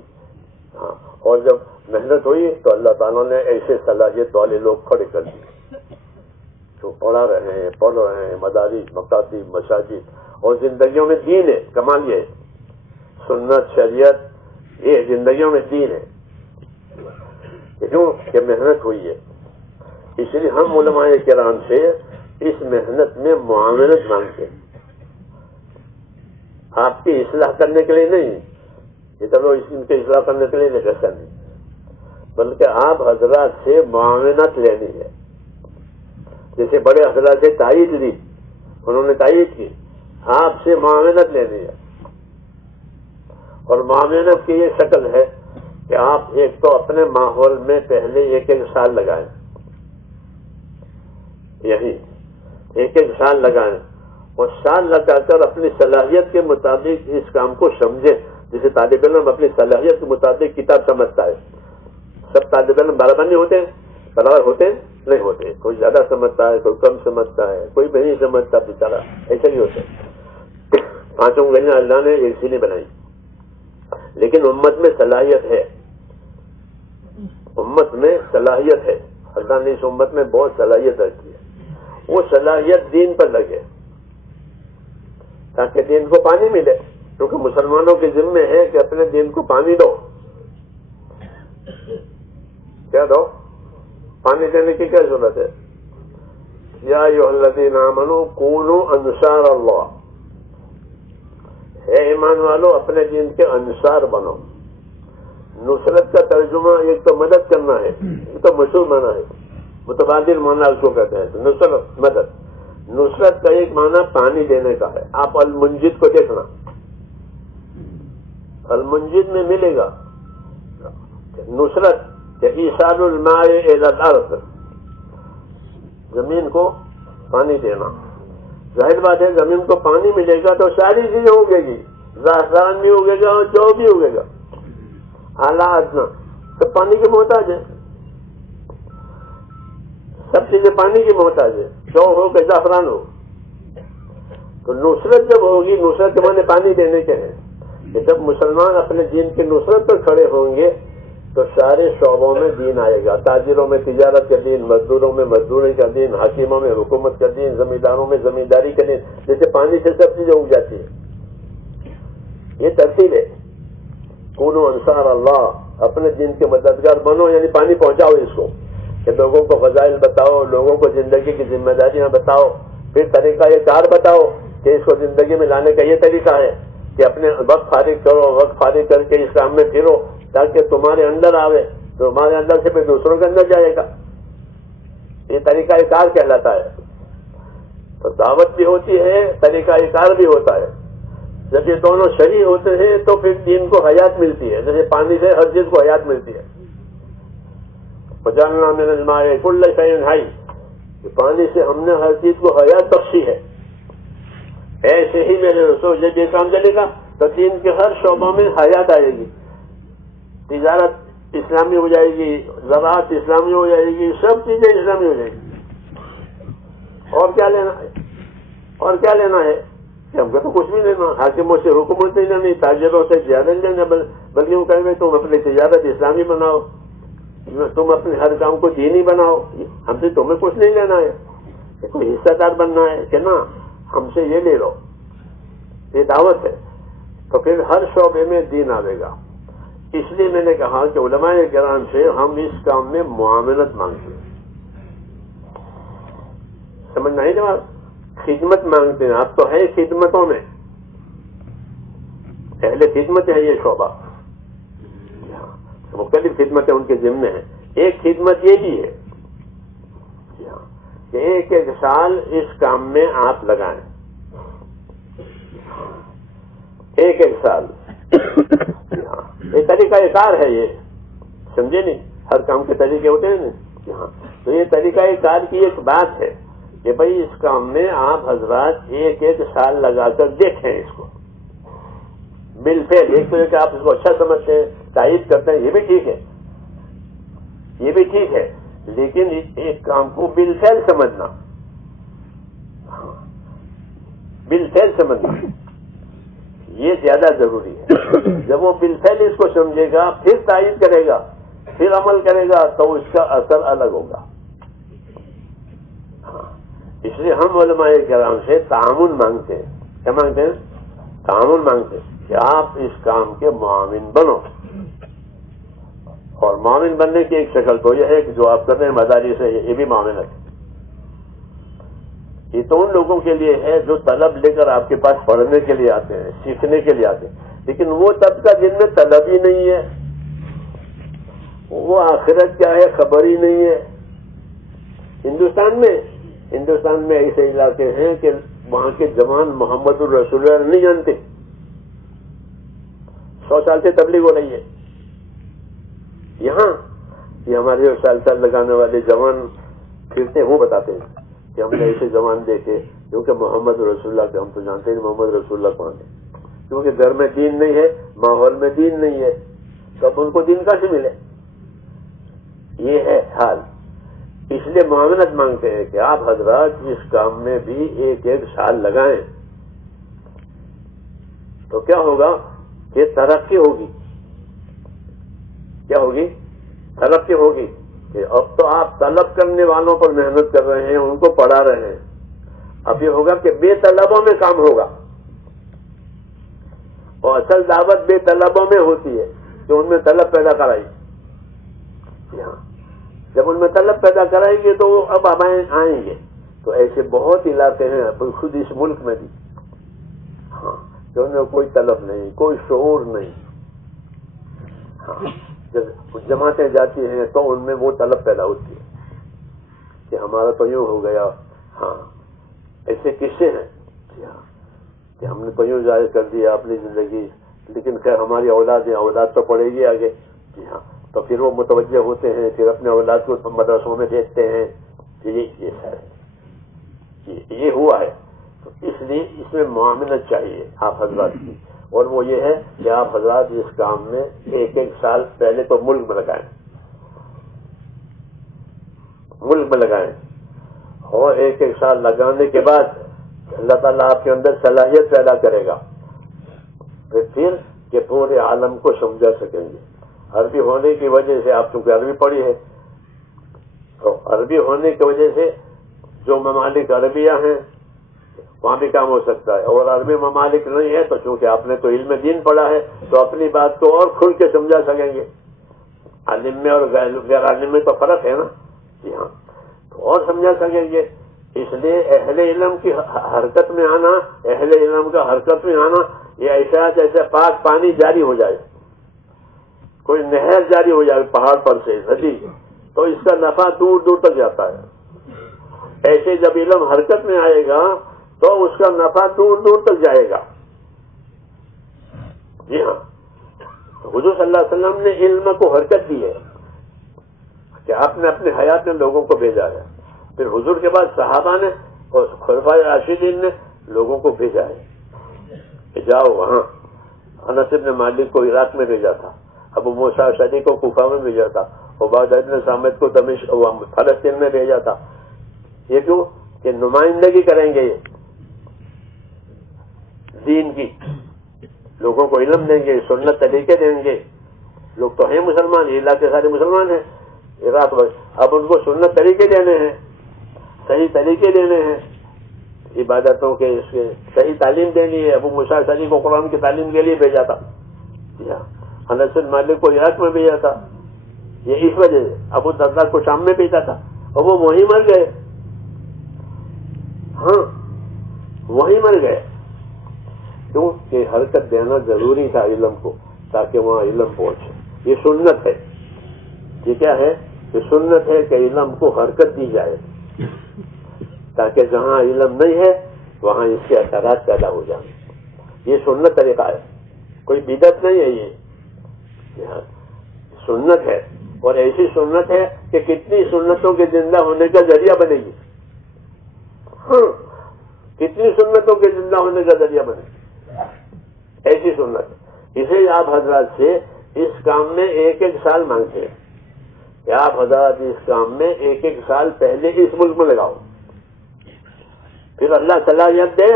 ہاں، اور جب محنت ہوئی تو اللہ تعالیٰ نے ایسے صلاحیت والے لوگ کھڑے کر دیے جو پڑھا رہے ہیں، پڑھ رہے ہیں، مدارس، مکاتب، مساجد، اور زندگیوں میں دین ہے. کمال یہ سنت شریعت یہ زندگیوں میں دین ہے، کیوں کہ محنت ہوئی ہے. اس لیے ہم علماء کرام سے اس محنت میں معاونت مانگتے ہیں. آپ کی اصلاح کرنے کے لیے نہیں، یہ چلو ان کی اصلاح کرنے کے لیے ایسا نہیں، بلکہ آپ حضرات سے معاونت لینی ہے. جیسے بڑے حضرات سے تائید لی، انہوں نے تائید کی، آپ سے معاونت لینی ہے. اور معاونت کی یہ شکل ہے کہ آپ ایک تو اپنے ماحول میں پہلے ایک سال لگائیں، یہی ایک سال لگائیں، اور سال لگا کر اپنی صلاحیت کے مطابق اس کام کو سمجھیں. جسے طالب علم اپنی صلاحیت کے مطابق کتاب سمجھتا ہے. سب طالب علم برابر نہیں ہوتے، برابر ہوتے نہیں ہوتے. کوئی زیادہ سمجھتا ہے، کوئی کم سمجھتا ہے، کوئی نہیں سمجھتا بیچارہ. ایسے نہیں ہوتے. پانچوں انگلیاں اللہ نے ایک سی نہیں بنائی، لیکن امت میں صلاحیت ہے. امت میں صلاحیت ہے. اللہ نے اس امت میں بہت صلاحیت رکھی ہے. وہ صلاحیت دین پر لگے تاکہ دین کو پانی ملے، کیونکہ مسلمانوں کے ذمے ہے کہ اپنے دین کو پانی دو. کیا دو؟ پانی دینے کی کیا ضرورت ہے؟ یا ایھا الذین آمنوا کونوا انصار اللہ، اے ایمان والو اپنے دین کے انصار بنو. نصرت کا ترجمہ ایک تو مدد کرنا ہے، ایک تو مشہور معنی ہے، متبادل معنی اس کو کہتے ہیں. نصرت مدد. نصرت کا ایک معنی پانی دینے کا ہے. آپ المنجد کو دیکھنا، المنجد میں ملے گا نصرت کہ ایصال الماء الی الارض، زمین کو پانی دینا. ظاہر بات ہے زمین کو پانی ملے گا تو ساری چیزیں اگے گی، زعفران بھی اگے گا اور جو بھی اگے گا، اعلیٰ ادنا سب پانی کے محتاج ہے. سب چیزیں پانی کی محتاج ہے، جو ہو کہ زعفران ہو. تو نصرت جب ہوگی، نصرت کے معنی پانی دینے کے ہیں کہ جب مسلمان اپنے دین کی نصرت پر کھڑے ہوں گے تو سارے شعبوں میں دین آئے گا. تاجروں میں تجارت کا دین، مزدوروں میں مزدوری کا دین، حکیموں میں حکومت کا دین، زمینداروں میں زمینداری کا دین. جیسے پانی سے سب چیزیں اگ جاتی ہے. یہ ترتیب ہے. کونوا انصار اللہ، اپنے دین کے مددگار بنو، یعنی پانی پہنچاؤ اس کو، کہ لوگوں کو فضائل بتاؤ، لوگوں کو زندگی کی ذمہ داریاں بتاؤ، پھر طریقہ یہ کار بتاؤ کہ اس کو زندگی میں لانے کا یہ طریقہ ہے کہ اپنے وقت فارغ کرو، وقت فارغ کر کے اس کام میں پھرو تاکہ تمہارے اندر آوے، تمہارے اندر سے پھر دوسروں کے اندر جائے گا. یہ طریقہ کار کہلاتا ہے. تو دعوت بھی ہوتی ہے، طریقہ کار بھی ہوتا ہے. جب یہ دونوں شریک ہوتے ہیں تو پھر دین کو حیات ملتی ہے. جیسے پانی سے ہر چیز کو حیات ملتی ہے. وجعلنا من الماء كل شيء حي، پانی سے ہم نے ہر چیز کو حیات بخشی ہے. ایسے ہی میرے رسول جب یہ کام چلے گا تو دین کے ہر شعبوں میں حیات آئے گی. تجارت اسلامی ہو جائے گی، زراعت اسلامی ہو جائے گی، سب چیزیں اسلامی ہو جائے گی. اور کیا لینا ہے؟ اور کیا لینا ہے؟ کہ ہم کو تو کچھ بھی لینا. حاکموں سے حکومت نہیں لینی، تاجروں سے زیادہ نہیں لینا، بلکہ وہ کہیں گے تم اپنی تجارت اسلامی بناؤ، تم اپنے ہر کام کو دینی بناؤ. ہم سے تمہیں کچھ نہیں لینا ہے، کوئی حصہ دار بننا ہے کہ نا ہم سے یہ لے لو. یہ دعوت ہے. تو پھر ہر شعبے میں دین آئے گا. اس لیے میں نے کہا کہ علماء کرام سے ہم اس کام میں معاونت مانگتے ہیں. سمجھ نہیں جواب؟ خدمت مانگتے ہیں. آپ تو ہے خدمتوں میں، پہلے خدمت ہے یہ شعبہ، مختلف خدمتیں ان کے ذمے ہیں. ایک خدمت یہ بھی ہے کہ ایک ایک سال اس کام میں آپ لگائیں. ایک ایک سال یہ طریقہ کار ہے، یہ سمجھے نہیں، ہر کام کے طریقے ہوتے ہیں نا. ہاں تو یہ طریقہ کار کی ایک بات ہے کہ بھائی اس کام میں آپ حضرات ایک سال لگا کر دیکھیں اس کو بالفعل. ایک تو کہ آپ اس کو اچھا سمجھتے ہیں، تائید کرتے ہیں، یہ بھی ٹھیک ہے، یہ بھی ٹھیک ہے، لیکن ایک کام کو بالفعل سمجھنا، بالفعل سمجھنا یہ زیادہ ضروری ہے. جب وہ بالفعل اس کو سمجھے گا، پھر تائید کرے گا، پھر عمل کرے گا، تو اس کا اثر الگ ہوگا. اس لیے ہم علماء کرام سے تعاون مانگتے ہیں. کیا مانگتے ہیں؟ تعاون مانگتے ہیں کہ آپ اس کام کے معاون بنو. اور معاون بننے کی ایک شکل تو یہ ہے کہ جو آپ کر رہے ہیں مدارس سے، یہ بھی معاونت ہے. یہ تو ان لوگوں کے لیے ہے جو طلب لے کر آپ کے پاس پڑھنے کے لیے آتے ہیں، سیکھنے کے لیے آتے ہیں. لیکن وہ طبقہ جن میں طلب ہی نہیں ہے، وہ آخرت کیا ہے خبر ہی نہیں ہے. ہندوستان میں ایسے علاقے ہیں کہ وہاں کے جوان محمد الرسول اللہ نہیں جانتے. 100 سال سے تبلیغ ہو رہی ہے. یہاں یہ ہمارے سال لگانے والے جوان پھرتے ہیں، وہ بتاتے ہیں کہ ہم نے ایسے جوان دیکھے کیونکہ محمد رسول اللہ کے ہم تو جانتے ہیں محمد رسول اللہ کون ہے. کیونکہ گھر میں دین نہیں ہے، ماحول میں دین نہیں ہے، تب ان کو دین کہاں سے ملے؟ یہ ہے حال. اس لیے معاونت مانگتے ہیں کہ آپ حضرات اس کام میں بھی ایک سال لگائیں. تو کیا ہوگا کہ ترقی ہوگی. کیا ہوگی؟ ترقی ہوگی. کہ اب تو آپ طلب کرنے والوں پر محنت کر رہے ہیں، ان کو پڑھا رہے ہیں. اب یہ ہوگا کہ بے طلبوں میں کام ہوگا. اور اصل دعوت بے طلبوں میں ہوتی ہے کہ ان میں طلب پیدا کرائی. جب ان میں طلب پیدا کرائیں گے تو وہ اب آئیں گے. تو ایسے بہت علاقے ہیں خود اس ملک میں بھی، ہاں، کہ ان میں کوئی طلب نہیں، کوئی شعور نہیں. ہاں، جب جماعتیں جاتی ہیں تو ان میں وہ طلب پیدا ہوتی ہے کہ ہمارا تو یوں ہو گیا. ہاں، ایسے قصے ہیں کہ ہم نے تو یوں ظاہر کر دیا اپنی زندگی، لیکن خیر ہماری اولاد ہے، اولاد تو پڑے گی آگے. جی ہاں، تو پھر وہ متوجہ ہوتے ہیں، پھر اپنے اولاد کو مدرسوں میں دیکھتے ہیں. یہ ہوا ہے. تو اس لیے اس میں معاونت چاہیے آپ حضرات کی. اور وہ یہ ہے کہ آپ حضرات اس کام میں ایک سال پہلے تو ملک میں لگائیں، ملک میں لگائیں. اور ایک سال لگانے کے بعد اللہ تعالیٰ آپ کے اندر صلاحیت پیدا کرے گا پھر کہ پورے عالم کو سمجھا سکیں گے. عربی ہونے کی وجہ سے، آپ چونکہ عربی پڑھی ہے تو عربی ہونے کی وجہ سے جو ممالک عربیہ ہیں وہاں بھی کام ہو سکتا ہے. اور عربی ممالک نہیں ہے تو چونکہ آپ نے تو علم دین پڑھا ہے تو اپنی بات کو اور کھل کے سمجھا سکیں گے. عالم میں اور غیر عالم میں تو فرق ہے نا. جی ہاں، تو اور سمجھا سکیں گے. اس لیے اہل علم کی حرکت میں آنا، اہل علم کا حرکت میں آنا، یہ ایسا جیسے پاک پانی جاری ہو جائے، کوئی نہر جاری ہو جائے پہاڑ پر سے ندی، تو اس کا نفع دور دور تک جاتا ہے. ایسے جب علم حرکت میں آئے گا تو اس کا نفع دور دور تک جائے گا. جی ہاں، حضور صلی اللہ علیہ وسلم نے علم کو حرکت دی ہے کہ آپ نے اپنے حیات میں لوگوں کو بھیجا ہے. پھر حضور کے بعد صحابہ نے اور خلفائے راشدین نے لوگوں کو بھیجا ہے کہ جاؤ وہاں. انس بن مالک کو عراق میں بھیجا تھا، ابو موسیٰ اشعری کو کوفہ میں بھیجا تھا، عبادہ بن صامت کو دمشق فلسطین میں بھیجا تھا. یہ کیوں کہ نمائندگی کریں گے یہ دین کی، لوگوں کو علم دیں گے، سنت طریقے دیں گے. لوگ تو ہیں مسلمان، یہ علاقے سارے مسلمان ہیں عراق میں. اب ان کو سنت طریقے دینے ہیں، صحیح طریقے دینے ہیں عبادتوں کے، اس کے صحیح تعلیم دینی ہے. ابو موسیٰ اشعری کو قرآن کی تعلیم کے لیے بھیجا تھا. انس بن مالک کو عراق میں بھیجا تھا. یہ اس وجہ سے ابو الدرداء کو شام میں بھیجا تھا اور وہ وہیں مر گئے. ہاں، وہیں مر گئے. کیوں کہ حرکت دینا ضروری تھا علم کو تاکہ وہاں علم پہنچے. یہ سنت ہے. یہ کیا ہے؟ یہ سنت ہے کہ علم کو حرکت دی جائے تاکہ جہاں علم نہیں ہے وہاں اس کے اثرات پیدا ہو جائیں. یہ سنت طریقہ ہے. کوئی بدعت نہیں ہے، یہ سنت ہے، اور ایسی سنت ہے کہ کتنی سنتوں کے زندہ ہونے کا ذریعہ بنے گی. ہاں، کتنی سنتوں کے زندہ ہونے کا ذریعہ بنے گی ایسی سنت. اسے آپ حضرات سے اس کام میں 1-1 سال مانگتے ہیں کہ آپ حضرات اس کام میں 1-1 سال پہلے اس ملک میں لگاؤ، پھر اللہ صلاحیت دے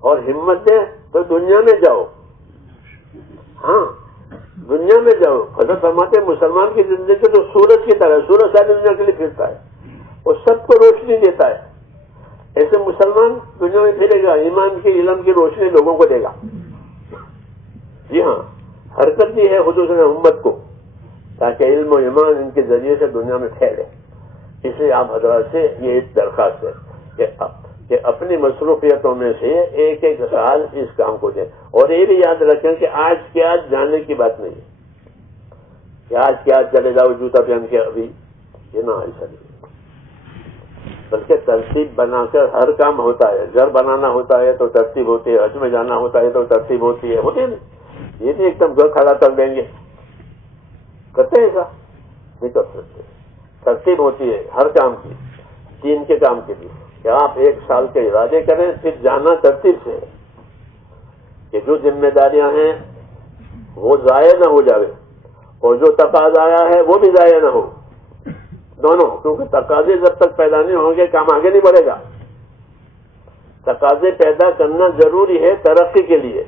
اور ہمت دے تو دنیا میں جاؤ. ہاں، دنیا میں جاؤ. حضرت فرماتے ہیں مسلمان کی زندگی تو سورج کی طرح، سورج ساری دنیا کے لیے پھرتا ہے اور سب کو روشنی دیتا ہے. ایسے مسلمان دنیا میں پھرے گا، ایمان کی علم کی روشنی لوگوں کو دے گا. جی ہاں، حرکت بھی ہے حضور نے امت کو تاکہ علم و ایمان ان کے ذریعے سے دنیا میں پھیلے. اس لیے آپ حضرات سے یہ ایک درخواست ہے کہ اپنی مصروفیتوں میں سے 1-1 سال اس کام کو دیں. اور یہ بھی یاد رکھیں کہ آج کے آج جانے کی بات نہیں ہے کہ آج کے آج چلے جاؤ جوتا پہن کے ابھی، یہ نہ ایسا نہیں، بلکہ ترتیب بنا کر ہر کام ہوتا ہے. گھر بنانا ہوتا ہے تو ترتیب ہوتی ہے، حج میں جانا ہوتا ہے تو ترتیب ہوتی ہے. ہوتی ہے نا، یہ نہیں ایک دم گھر کھڑا کر دیں گے، کرتے ہیں ایسا نہیں کر سکتے. ترتیب ہوتی ہے ہر کام کی، دین کے کام کے بھی، کہ آپ 1 سال کے ارادے کریں، پھر جانا ترتیب سے کہ جو ذمہ داریاں ہیں وہ ضائع نہ ہو جائے اور جو تقاضا آیا ہے وہ بھی ضائع نہ ہو، دونوں. کیونکہ تقاضے جب تک پیدا نہیں ہوں گے کام آگے نہیں بڑھے گا. تقاضے پیدا کرنا ضروری ہے ترقی کے لیے.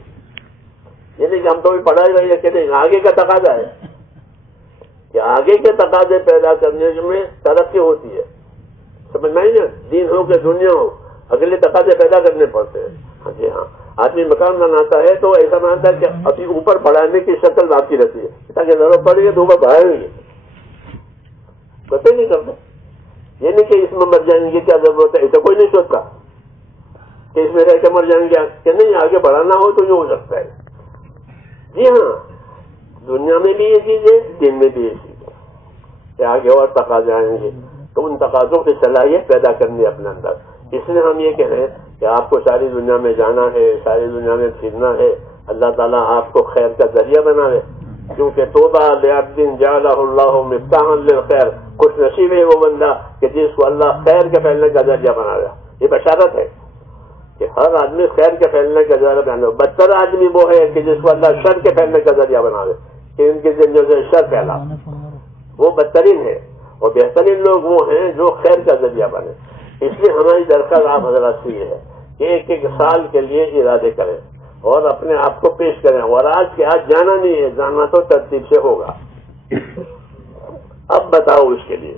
یہ نہیں کہ ہم تو بھی پڑھائی رہی ہے کہ نہیں، آگے کا تقاضا ہے کہ آگے کے تقاضے پیدا کرنے میں ترقی ہوتی ہے. سمجھ میں نا، دین ہو کہ دنیا ہو اگلے تقاضے پیدا کرنے پڑتے ہیں. ہاں جی ہاں، آدمی مکان بناتا ہے تو ایسا بناتا ہے کہ ابھی اوپر بڑھانے کی شکل باقی رہتی ہے تاکہ ضرورت پڑے گی تو اوپر بڑھائیں گے. پتہ نہیں کرتے، یہ نہیں کہ اس میں مر جائیں گے کیا ضرورت ہے، ایسا کوئی نہیں سوچتا کہ اس میں رہ کے مر جائیں گے کہ نہیں، آگے بڑھانا ہو تو یہ ہو سکتا ہے. جی ہاں، دنیا میں بھی یہ چیز ہے، دین میں بھی یہ چیز ہے کہ آگے اور تقاضے آئیں گے تو ان تقاضوں کی صلاحیت پیدا کرنی اپنے اندر. اس لیے ہم یہ کہہ رہے ہیں کہ آپ کو ساری دنیا میں جانا ہے، ساری دنیا میں پھرنا ہے. اللہ تعالیٰ آپ کو خیر کا ذریعہ بناوے، کیونکہ توبہ لعبد جعلہ اللہ مفتاحا للخیر. خوش نصیب ہے وہ بندہ کہ جس کو اللہ خیر کے پھیلنے کا ذریعہ بنا دیا. یہ بشارت ہے کہ ہر آدمی خیر کے پھیلنے کا ذریعہ بنا. بدتر آدمی وہ ہے کہ جس کو اللہ شر کے پھیلنے کا ذریعہ بنا دے کہ ان کے زندگی سے شر پھیلا، وہ بدترین ہے. اور بہترین لوگ وہ ہیں جو خیر کا ذریعہ بنے. اس لیے ہماری درخواست آپ حضرات سے یہ ہے کہ 1-1 سال کے لیے ارادے کریں اور اپنے آپ کو پیش کریں. اور آج کے آج جانا نہیں ہے، جانا تو ترتیب سے ہوگا. اب بتاؤ اس کے لیے